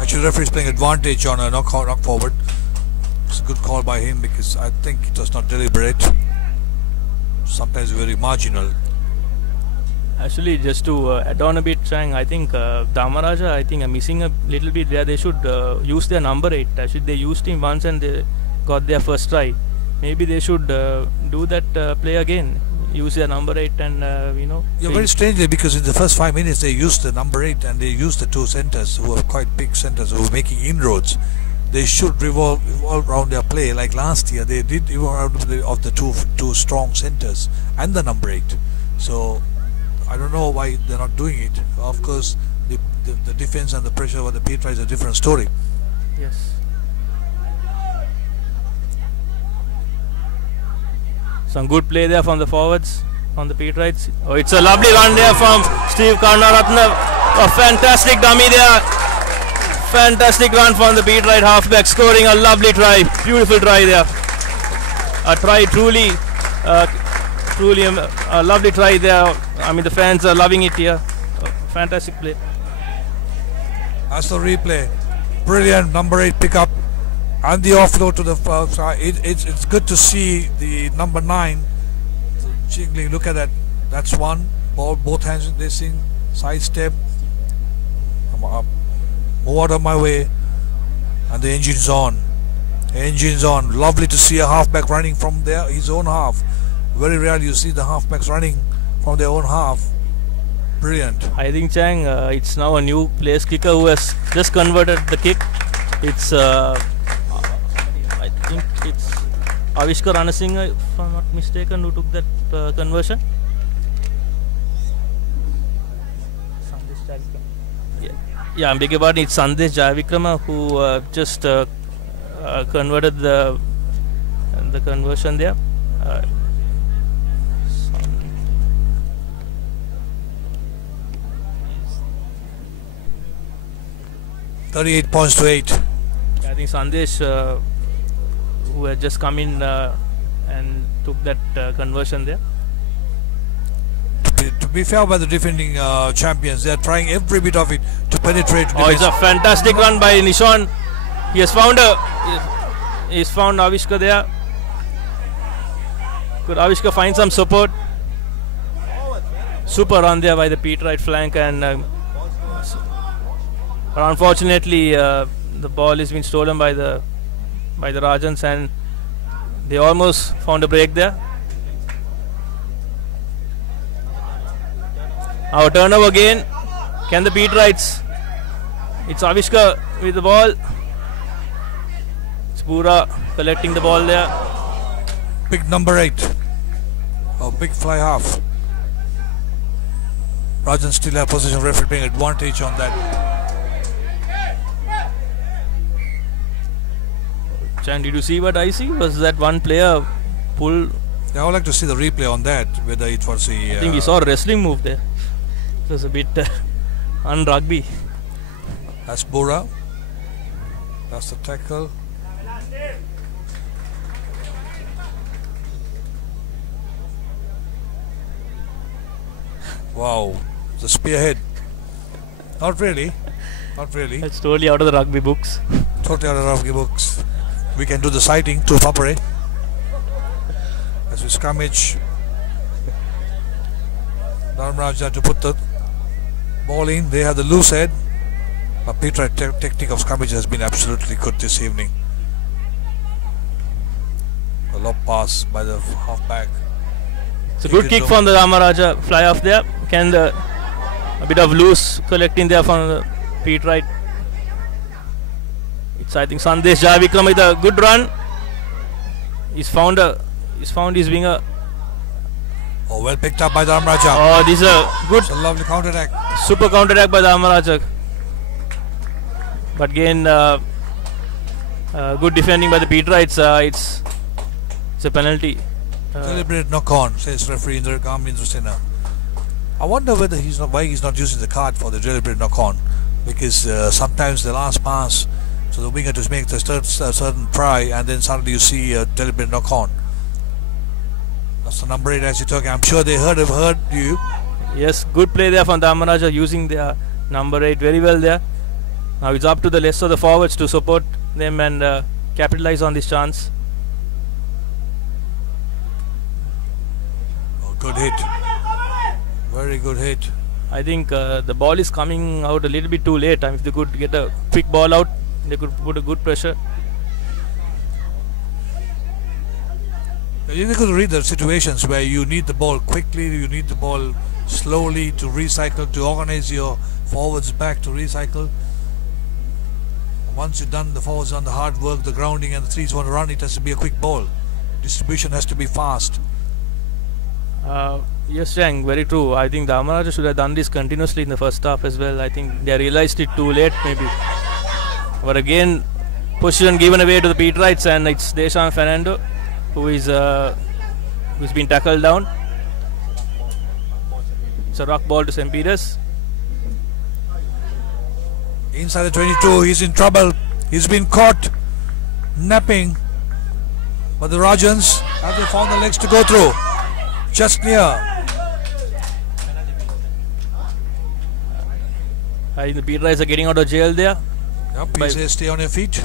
Actually, the referee is playing advantage on a knock forward. It's a good call by him because I think it was not deliberate. Sometimes very marginal. Actually, just to add on a bit, Chang, I think Dharmaraja, I think, are missing a little bit there. They should use their number 8. Actually, they used him once and they got their first try. Maybe they should do that play again. Use their number 8 and Yeah, very strangely, because in the first 5 minutes they used the number 8 and they used the 2 centers who are quite big centers who are making inroads. They should revolve around their play like last year. They did evolve of the two strong centers and the number 8. So I don't know why they're not doing it. Of course, the defense and the pressure over the Petra is a different story. Yes. Some good play there from the forwards, from the Peterites. Oh, it's a lovely run there from Steve Karnaratne. A fantastic dummy there. Fantastic run from the Peterite halfback, scoring a lovely try. Beautiful try there. A try truly a lovely try there. I mean, the fans are loving it here. Fantastic play. As the replay, brilliant number 8 pickup and the offload to the side. It's good to see the number 9 jiggling. Look at that. That's one ball, both hands racing, side step. Come up, move out of my way, and the engine's on. Engine's on. Lovely to see a halfback running from his own half. Very rarely you see the halfbacks running from their own half. Brilliant. I think, Chang, it's now a new place kicker who has just converted the kick. It's I think it's Avishkar Anasinghe, if I'm not mistaken, who took that conversion. Yeah, I'm beg your pardon. It's Sandesh Jayavikrama who just converted the conversion there. 38 points to 8. I think Sandesh, who had just come in and took that conversion there. To be fair by the defending champions, they are trying every bit of it to penetrate. Oh, it's a fantastic run by Nishan. He has found Avishka there. Could Avishka find some support? Super run there by the Peterite flank, and unfortunately the ball has been stolen by the Rajans, and they almost found a break there. Our turnover again. Can the Peterites? It's Avishka with the ball. It's Pura collecting the ball there. Big number 8. A big fly half. Rajan still have possession, referee playing advantage on that. Chan, did you see what I see? Was that one player pull? Yeah, I would like to see the replay on that, whether it was a... I think we saw a wrestling move there. It was a bit un-rugby. That's Bora. That's the tackle. Wow, the spearhead. Not really. Not really. It's totally out of the rugby books. Totally out of the rugby books. We can do the sighting to Papare. As we scrummage. Dharmaraja to put the ball in. They have the loose head. But Petra technique of scrummage has been absolutely good this evening. A lob pass by the halfback. It's a good kick from the Dharmaraja. Fly off there. Can a bit of loose collecting there from the Peterite. It's, I think, Sandesh Jayavikram with a good run. He's found his winger. Oh, well picked up by Dharmaraja. Oh, this is a good, it's a lovely counter attack. super counter attack by Dharmaraja. But again, good defending by the Peterites. It's a penalty. Deliberate knock on, says referee Indra Sena. I wonder whether why he's not using the card for the deliberate knock on. because sometimes the last pass to the winger to make the certain try, and then suddenly you see a deliberate knock on. That's the number 8 as you're talking. I'm sure they heard you. Yes, good play there from Dharmaraja, using their number 8 very well there. Now it's up to the rest of the forwards to support them and capitalize on this chance. Oh, good hit. Very good hit. I think the ball is coming out a little bit too late. If they could get a quick ball out, they could put a good pressure. You could read the situations where you need the ball quickly, you need the ball slowly to recycle, to organize your forwards back to recycle. Once you've done the forwards on the hard work, the grounding, and the threes want to run, it has to be a quick ball. Distribution has to be fast. Yes, Chang, very true. I think Dharmaraja should have done this continuously in the first half as well. I think they realized it too late, maybe. But again, position given away to the Peterites, and it's Deshan Fernando who's been tackled down. It's a rock ball to St. Peter's. Inside the 22, he's in trouble. He's been caught napping. But the Rajans, have they found the legs to go through? Just near. I think the Peterites are getting out of jail there. Yep, he says stay on your feet.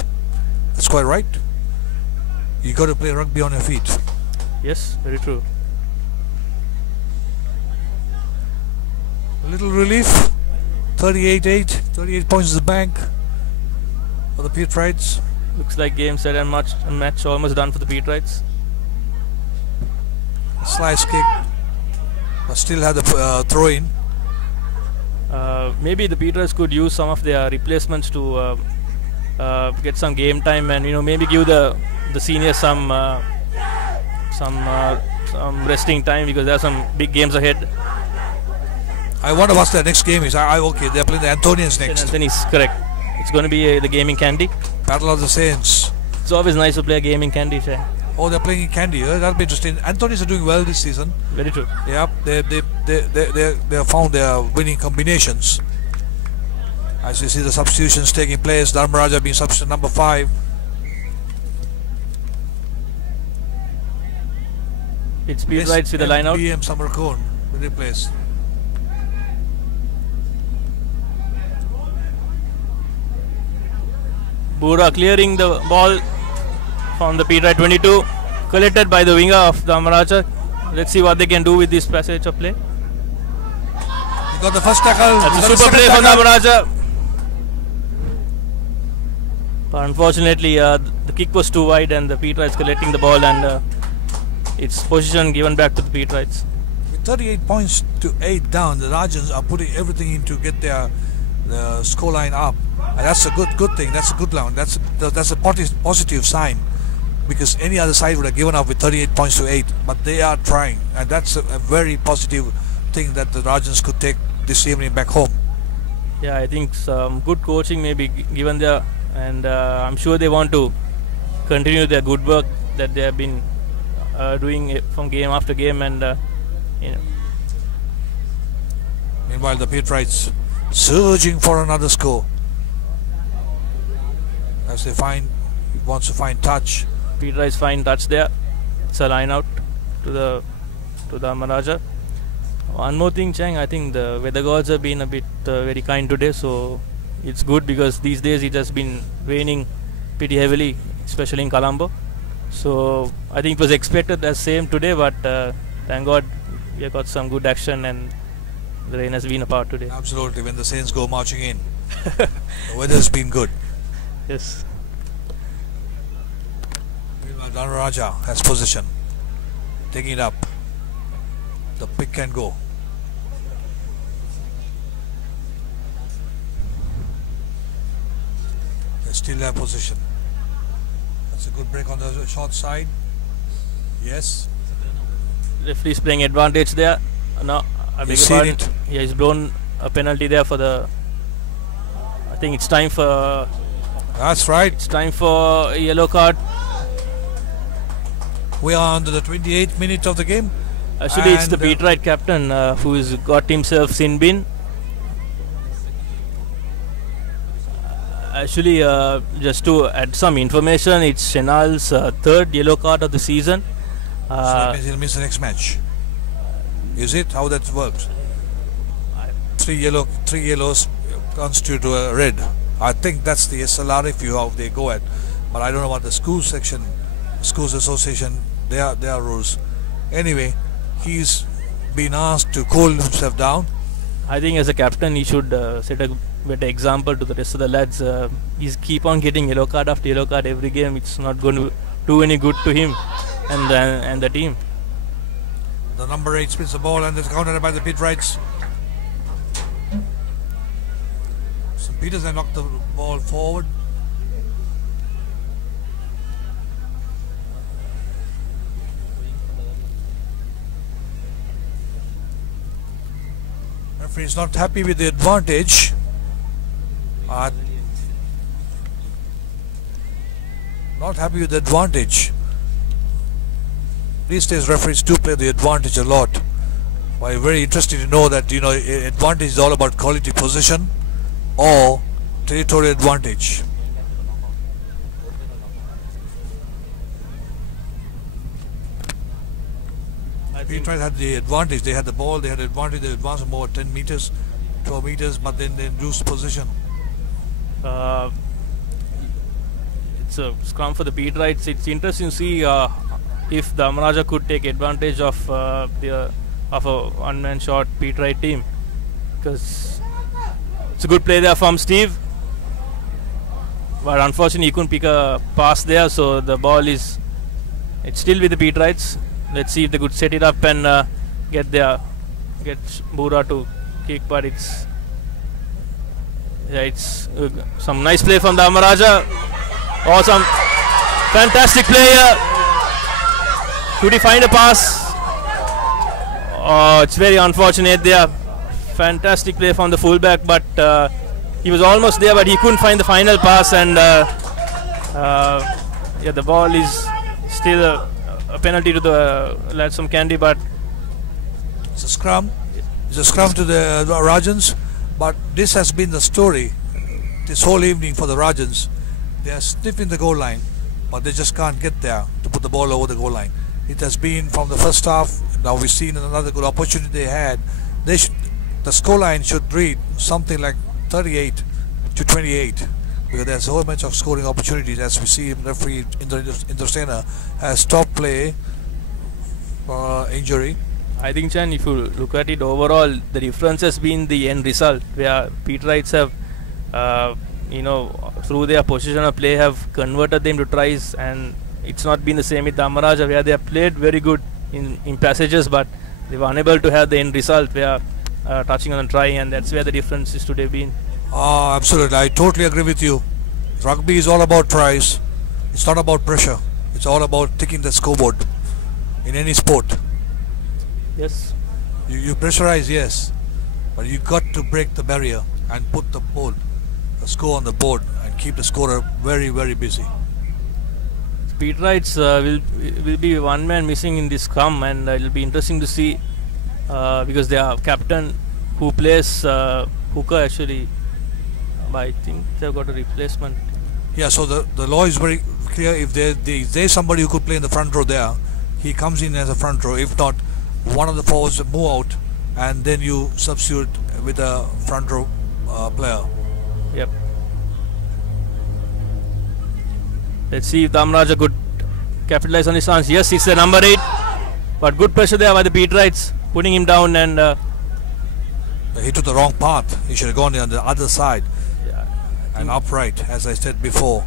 That's quite right. You got to play rugby on your feet. Yes, very true. A little relief. 38-8. 38 points is the bank for the Peterites. Looks like game set and match almost done for the Peterites. Slice kick, but still have the throw in. Maybe the Peterites could use some of their replacements to get some game time, and maybe give the seniors some resting time, because there are some big games ahead. I wonder what's their next game is. Okay, they're playing the Anthonians next. Anthony's correct. It's going to be the Gaming Candy. Battle of the Saints. It's always nice to play a Gaming Candy. Oh, they're playing in Candy. That'll be interesting. Anthonians are doing well this season. Very true. Yep, they found their winning combinations. As you see the substitutions taking place, Dharmaraja being substitute number 5. It's Peterites with the line out. BM Samarkon will replace. Bura clearing the ball from the Peterite 22, collected by the winger of Dharmaraja. Let's see what they can do with this passage of play. He got the first tackle. That's a super play from Dharmaraja. But unfortunately, the kick was too wide, and the Peterites collecting the ball, and its position given back to the Peterites. With 38 points to 8 down, the Rajans are putting everything in to get their scoreline up. And that's a good thing. That's a good line. That's a positive sign, because any other side would have given up with 38 points to 8, but they are trying, and that's a very positive thing that the Rajans could take this evening back home. Yeah, I think some good coaching may be given there, and I'm sure they want to continue their good work that they have been doing from game after game, and Meanwhile, the Peterites surging for another score. As they wants to find touch. Peterites find touch there. It's a line out to Dharmaraja. One more thing, Chang, I think the weather gods have been a bit very kind today, so it's good, because these days it has been raining pretty heavily, especially in Colombo. So I think it was expected as same today, but thank God we have got some good action, and the rain has been a part today. Absolutely, when the Saints go marching in. The weather's been good. Yes. Dharmaraja has possession. Taking it up. The pick can go. They still have possession. That's a good break on the short side. Yes. Referee's playing advantage there. No, I beg your pardon. Yeah, he's blown a penalty there for the. I think it's time for. That's right. It's time for a yellow card. We are under the 28th minute of the game. Actually, it's the Peterite captain who's got himself sin bin. Actually, just to add some information, it's Chenal's third yellow card of the season. So that means he'll miss the next match. Is it how that works? Three yellows constitute a red. I think that's the SLR if you how they go at, but I don't know about the schools association, their rules. Anyway, he's been asked to cool himself down. I think as a captain he should set a better example to the rest of the lads. He's keep on getting yellow card after yellow card every game. It's not going to do any good to him and the team. The number 8 spins the ball and it's countered by the pit rights. St. Peters have knocked the ball forward. Referee is not happy with the advantage. Not happy with the advantage. These days referees do play the advantage a lot. I'm very interested to know that advantage is all about quality position or territorial advantage. Petrites had the advantage. They had the ball. They had the advantage. They advanced more 10 meters, 12 meters, but then they lose position. It's a scrum for the Petrites. It's interesting to see if Dharmaraja could take advantage of a one-man shot Petrite team, because it's a good play there from Steve, but unfortunately he couldn't pick a pass there, so the ball it's still with the Petrites. Let's see if they could set it up and get Bura to kick, but it's some nice play from Dharmaraja. Awesome, fantastic player. Could he find a pass? Oh, it's very unfortunate there. Fantastic play from the fullback, but he was almost there, but he couldn't find the final pass, and the ball is still a penalty to the lads from Kandy, but it's a scrum. It's a scrum to the Rajans, but this has been the story this whole evening for the Rajans. They are sniffing the goal line, but they just can't get there to put the ball over the goal line. It has been from the first half. Now we've seen another good opportunity they had. The scoreline should read something like 38 to 28, because there's so much of scoring opportunities. As we see, referee Indrasena has stopped play for injury. I think, Chan, if you look at it overall, the difference has been the end result, where Petrites have through their position of play have converted them to tries, and it's not been the same with Dharmaraja, where they have played very good in passages, but they were unable to have the end result where touching on a try, and that's where the difference is today been. Absolutely, I totally agree with you. Rugby is all about tries. It's not about pressure. It's all about ticking the scoreboard in any sport. Yes. You pressurize, yes, but you got to break the barrier and put the score on the board and keep the scorer very, very busy. Petrites will be one man missing in this scrum, and it will be interesting to see because they are captain who plays hooker actually. I think they've got a replacement. Yeah, so the law is very clear. If there's somebody who could play in the front row there, he comes in as a front row. If not, one of the forwards move out, and then you substitute with a front row player. Yep. Let's see if Dharmaraja could capitalize on his chance. Yes, he's the number 8, but good pressure there by the Petrites, putting him down, and he took the wrong path. He should have gone on the other side and upright, as I said before.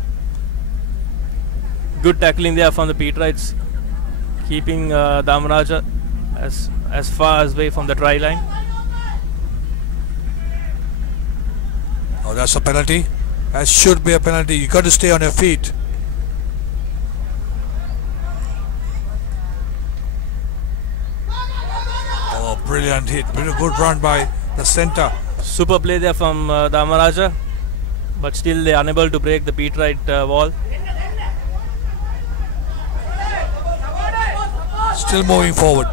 Good tackling there from the Petrites, keeping Dharmaraja as far away from the try line. Oh, that's a penalty. That should be a penalty. You got to stay on your feet. Oh, brilliant hit. Very good run by the centre. Super play there from Dharmaraja, but still they are unable to break the Petrite wall. Still moving forward.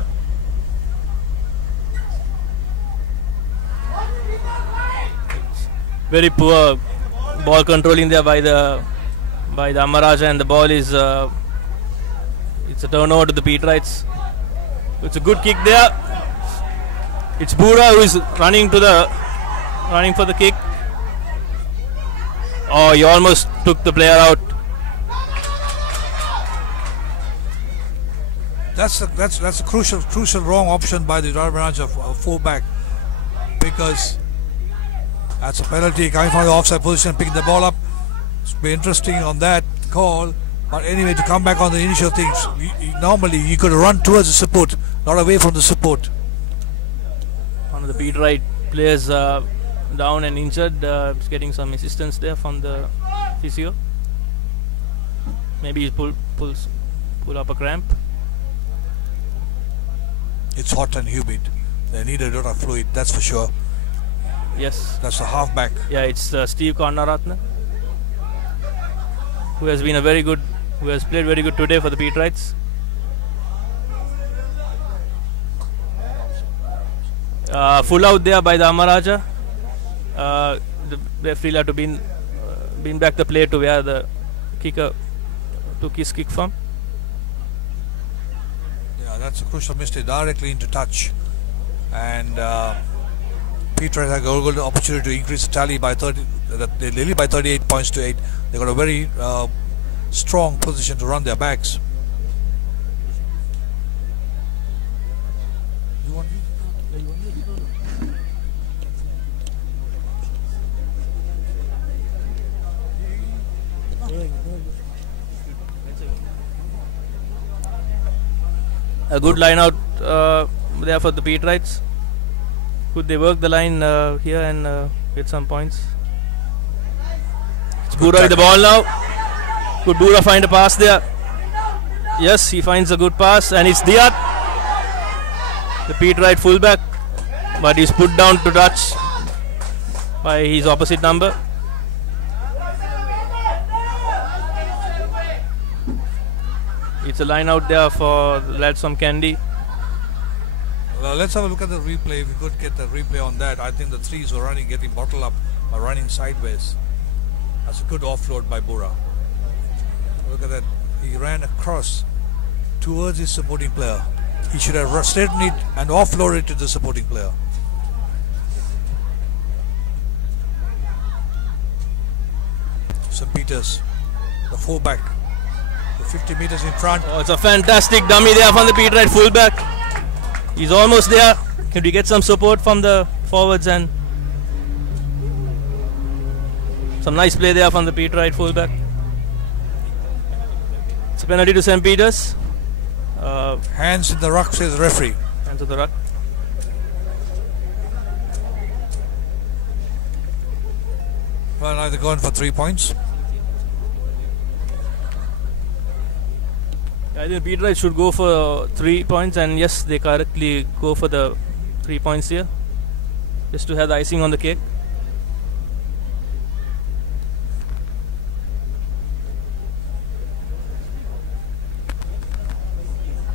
Very poor ball controlling there by the Dharmaraja, and the ball is it's a turnover to the Peterites. It's a good kick there. It's Bura who is running for the kick. Oh, he almost took the player out. That's a crucial wrong option by the Dharmaraja fullback, because that's a penalty coming from the offside position, picking the ball up. It's be interesting on that call. But anyway, to come back on the initial things, normally you could run towards the support, not away from the support. One of the Peterite players down and injured, is getting some assistance there from the physio. Maybe he pull up a cramp. It's hot and humid. They need a lot of fluid, that's for sure. Yes. That's the halfback. Yeah, it's Steve Karnaratne, who has played very good today for the Peterites. Full out there by the Dharmaraja. The referee had to been back the play to where the kicker took his kick from. Yeah, that's a crucial mistake, directly into touch. And Peterites have got a good opportunity to increase the tally by 30. They lead by 38 points to 8. They got a very strong position to run their backs. A good line out there for the Peterites. Could they work the line here and get some points? It's Bura with the ball now. Could Bura find a pass there? Yes, he finds a good pass, and it's Diat, the Peterite fullback, but he's put down to touch by his opposite number. It's a line out there for the lads from Kandy. Well, let's have a look at the replay. If we could get the replay on that. I think the threes were getting bottled up by running sideways. That's a good offload by Bura. Look at that. He ran across towards his supporting player. He should have straightened it and offloaded it to the supporting player. St. Peter's, the fullback, 50 meters in front. Oh, it's a fantastic dummy there from the Peterite fullback. He's almost there. Can we get some support from the forwards, and some nice play there from the Peterite fullback. It's a penalty to St. Peter's. Hands in the ruck, says the referee. Hands in the ruck. Well, now they're going for 3 points. I think Peterite should go for 3 points, and yes, they correctly go for the 3 points here, just to have the icing on the cake.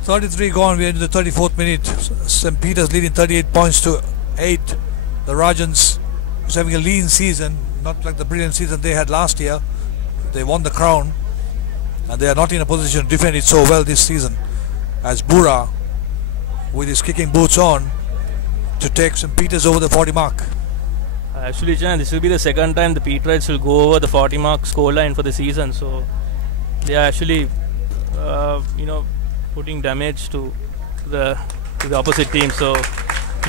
.33 gone, we're into the 34th minute. St. Peter's leading 38 points to 8. The Rajans is having a lean season, not like the brilliant season they had last year. They won the crown, and they are not in a position to defend it so well this season, as Bura, with his kicking boots on, to take St. Peter's over the 40 mark. Actually, Jan, this will be the second time the Peterites will go over the 40 mark scoreline for the season, so they are actually putting damage to the opposite team. So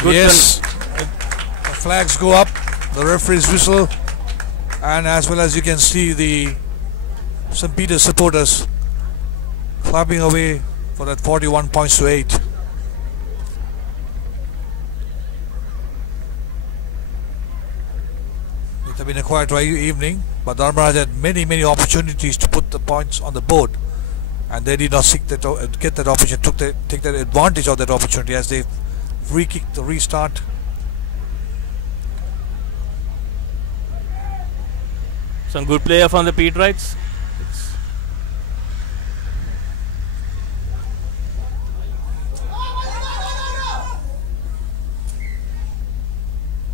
good. Yes, the flags go up, the referee's whistle, and as well as you can see the St. Peter's supporters clapping away for that 41 points to 8. It has been a quiet evening, but Dharmaraja had many opportunities to put the points on the board, and they did not get that opportunity, take that advantage of that opportunity as they free kicked the restart. Some good player from the Peterites.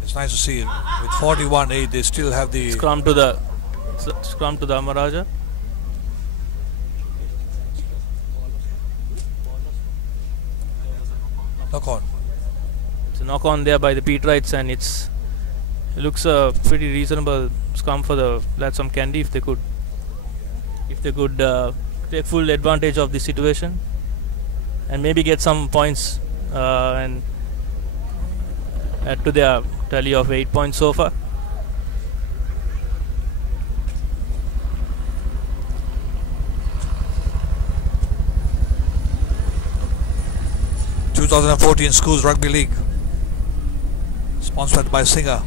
It's nice to see it. With 41-8, they still have the scrum to the It's a scrum to Dharmaraja. Knock on. It's a knock on there by the Peterites, and it looks a pretty reasonable scrum for the lads from Kandy if they could take full advantage of the situation and maybe get some points and add to their tally of 8 points so far. The 2014 Schools Rugby League, sponsored by Singer.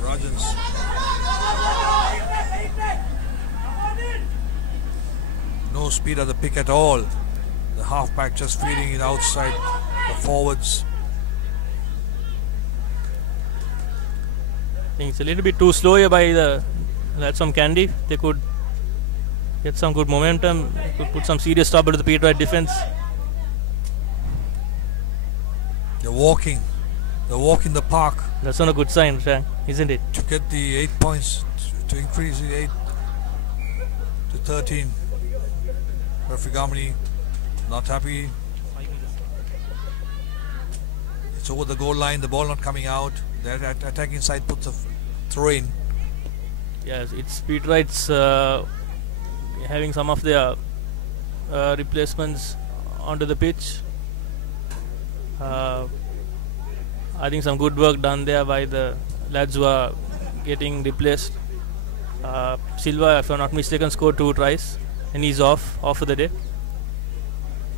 Rajans. No speed at the pick at all. The halfback just feeding it outside the forwards. I think it's a little bit too slow here by the lads from Kandy. They could get some good momentum, could put some serious trouble to the Peterite defense. They're walking the park. That's not a good sign, isn't it? To get the 8 points, to increase the 8 to 13. Referee Gamini not happy. It's over the goal line, the ball not coming out. The attacking side puts a throw in. Yes, it's Peterites having some of their replacements onto the pitch. I think some good work done there by the lads who are getting replaced. Silva, if I'm not mistaken, scored 2 tries and he's off for the day.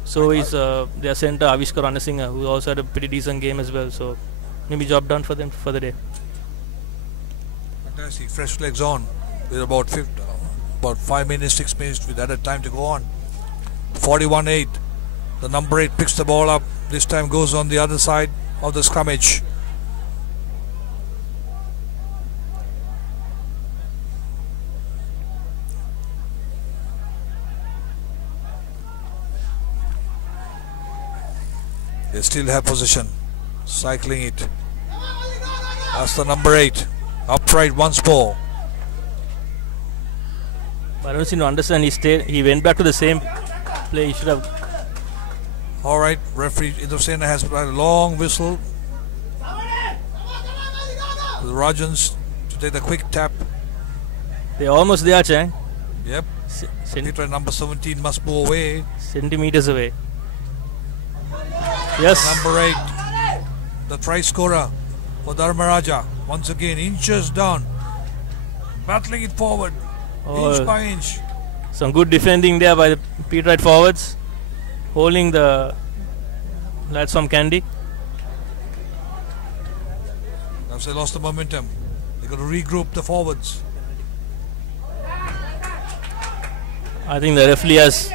So is their centre Avishkar Ranasinghe, who also had a pretty decent game as well. So maybe job done for them for the day. Fantastic, fresh legs on with about 5 minutes, 6 minutes with added time to go on. 41-8. The number 8 picks the ball up. This time goes on the other side of the scrummage. They still have possession, cycling it. That's the number 8, upright once more. I don't seem to understand. He went back to the same play. He should have. All right, referee Indrasena has a long whistle. The Rajans to take the quick tap. They're almost there, Chang. Yep. Peter number 17 must move away. Centimeters away. Yes. Number 8, the try scorer for Dharmaraja. Once again, inches down, battling it forward, inch by inch. Some good defending there by the Peterite forwards, holding the lads from Kandy. Now they lost the momentum. They got to regroup the forwards. I think the referee has.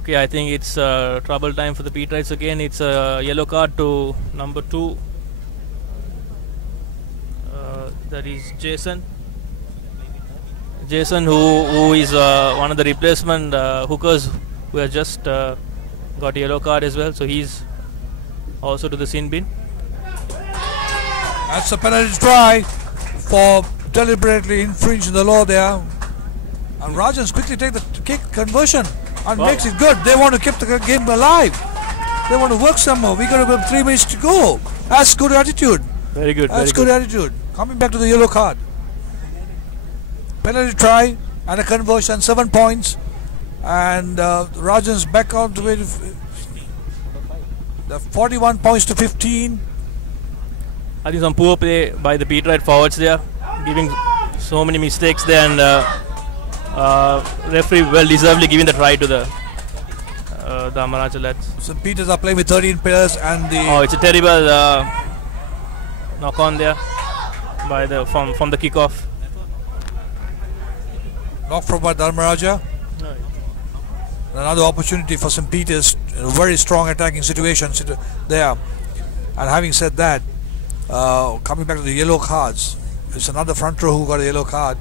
Okay, I think it's trouble time for the Peterites again. It's a yellow card to number 2. That is Jason. Jason, who is one of the replacement hookers who has just got a yellow card as well. So he's also to the sin bin. That's a penalty try for deliberately infringing the law there. And Rajans quickly take the kick conversion and makes it good. They want to keep the game alive. They want to work some more. We got about 3 minutes to go. That's good attitude. Very good. That's good attitude. Coming back to the yellow card. Penalty try and a conversion, 7 points. And Rajans back on to the 41 points to 15. I think some poor play by the Peterite forwards there, giving so many mistakes there, and referee well deservedly giving the try to the Dharmaraja lads. St. Peters are playing with 13 players and the... Oh, it's a terrible knock on there by the from the kickoff. Knock from by Dharmaraja. No. Another opportunity for St. Peters in a very strong attacking situation there. And having said that, coming back to the yellow cards, it's another front row who got a yellow card.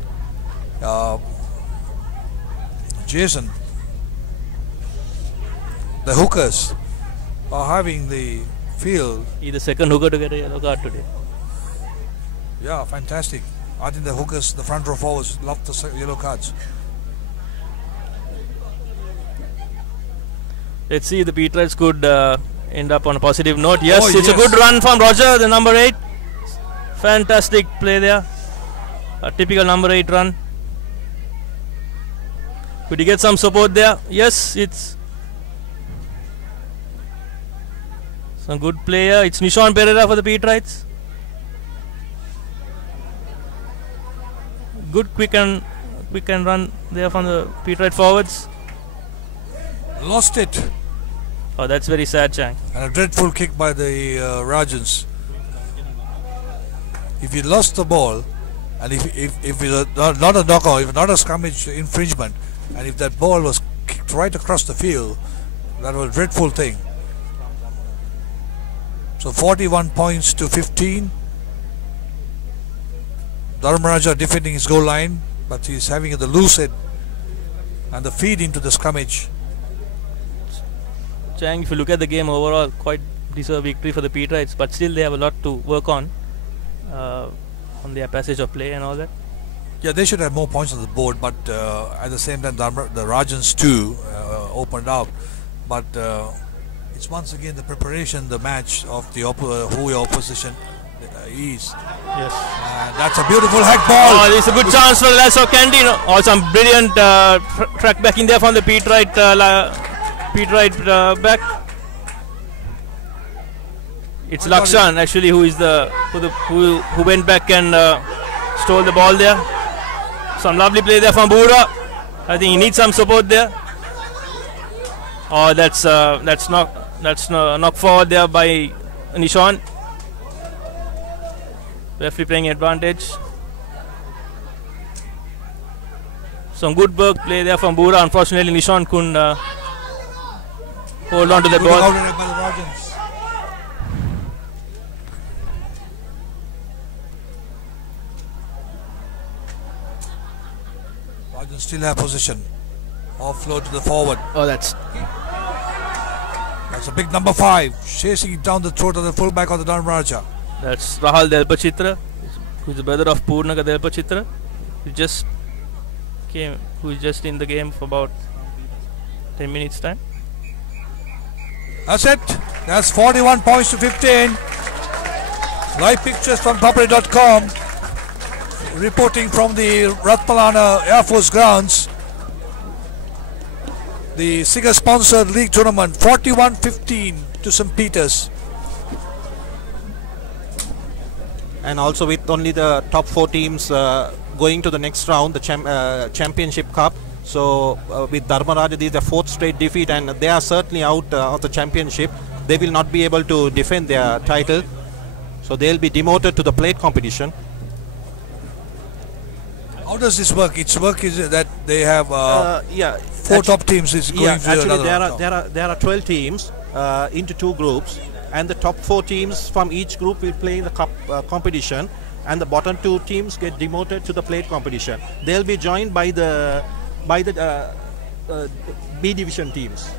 Jason. The hookers are having the field. He's the second hooker to get a yellow card today. Yeah, fantastic. I think the hookers, the front row forwards, love the yellow cards. Let's see if the Petrites could end up on a positive note. Yes, Oh, it's a good run from Roger, the number 8. Fantastic play there. A typical number 8 run. Could he get some support there? Yes, it's some good player. It's Nishan Pereira for the Petrites. Good quick and run there from the Petrite forwards. Lost it. Oh, that's very sad, Chang. And a dreadful kick by the Rajans. If he lost the ball, and if it's not a knockout, if not a scrummage infringement, and if that ball was kicked right across the field, that was a dreadful thing. So 41 points to 15. Dharmaraja defending his goal line, but he's having the loose head and the feed into the scrummage. Chang, if you look at the game overall, quite deserved victory for the Petrites, but still they have a lot to work on their passage of play and all that. Yeah, they should have more points on the board, but at the same time, the Rajans too opened up. But it's once again the preparation, the match of the who your opposition is. Yes. And that's a beautiful hack ball. Oh, it's a good chance for Lasso Candy. Oh, some brilliant track back in there from the Petrite back. It's Lakshan actually who is who went back and stole the ball there. Some lovely play there from Bura. I think he needs some support there. Oh, that's knocked forward there by Nishan. Referee playing advantage. Some good work play there from Bura. Unfortunately, Nishan couldn't hold on to the ball. Rajans still have position. Offload to the forward. Oh, that's a big number 5, chasing it down the throat of the fullback of the Dharmaraja. That's Rahal Delpachitra, who is the brother of Purnaka Delpachitra, who is just in the game for about 10 minutes time. That's it. That's 41 points to 15. Live pictures from Papare.com. Reporting from the Ratmalana Air Force grounds. The Siga sponsored league tournament, 41-15 to St. Peter's. And also with only the top 4 teams going to the next round, the Championship Cup. So with Dharmaraja, this is the 4th straight defeat, and they are certainly out of the championship. They will not be able to defend their title. So they'll be demoted to the plate competition. How does this work? Its work is that they have 4 top teams is going to actually another there are 12 teams into 2 groups, and the top 4 teams from each group will play in the cup competition, and the bottom 2 teams get demoted to the plate competition. They'll be joined by the B division teams.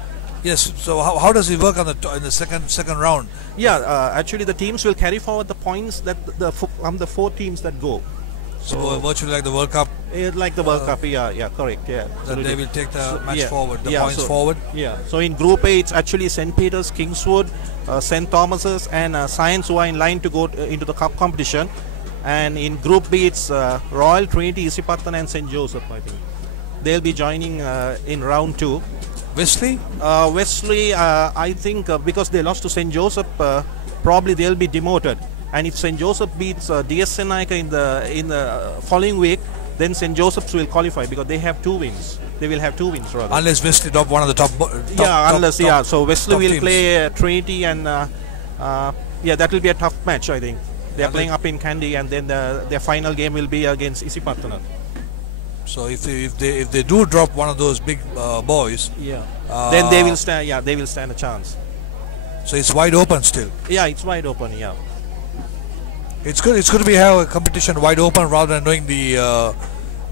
Yes. So how does it work on in the second round? Yeah, actually the teams will carry forward the points that from the 4 teams that go. So virtually like the World Cup. Like the World Cup, yeah, correct, yeah. Then they will take the match forward, the points so, forward. Yeah. So in Group A, it's actually St. Peter's, Kingswood, St. Thomas's, and Science who are in line to go into the cup competition. And in Group B, it's Royal, Trinity, Isipattan, and St. Joseph. I think they'll be joining in round 2. Wesley? Wesley, I think because they lost to St. Joseph, probably they'll be demoted. And if St. Joseph beats DS Senaika in the following week, then St. Joseph's will qualify because they have 2 wins. They will have 2 wins rather. Unless Wesley drop one of the top. So Wesley will teams. play Trinity, and that will be a tough match. I think they are playing up in Kandy, and then their final game will be against Isipatana. So if they do drop one of those big boys, then they will stand. Yeah, they will stand a chance. So it's wide open still. Yeah, it's wide open. Yeah. It's good. It's good to have a competition wide open rather than knowing the.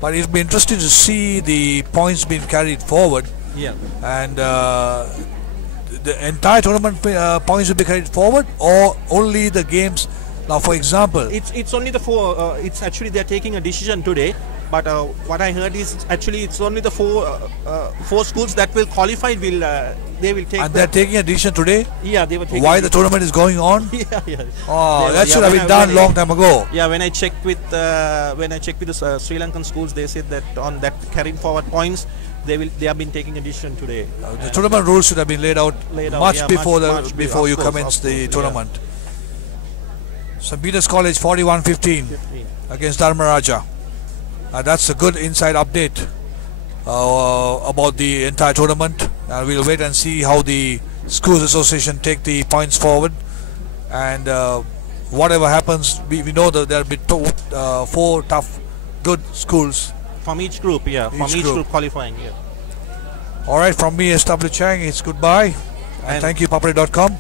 But it'll be interesting to see the points being carried forward. Yeah. And the entire tournament points will be carried forward, or only the games? Now, for example, it's only the four. It's actually they're taking a decision today. But what I heard is actually it's only the four schools that will qualify. They will take. And they're taking a decision today. Yeah, they were taking. Why the tournament is going on? Yeah. Oh, that should have been done long time ago. Yeah, when I checked with the Sri Lankan schools, they said that on that carrying forward points, they have been taking a decision today. The tournament rules should have been laid out much before you course, commence the tournament. Yeah. St. Peter's College 41-15 against Dharmaraja. That's a good inside update about the entire tournament. We'll wait and see how the Schools Association take the points forward, and whatever happens, we know that there will be four tough, good schools from each group. Yeah, from each group qualifying. Yeah. All right, from me, SW Chang, it's goodbye, and thank you, Papare.com.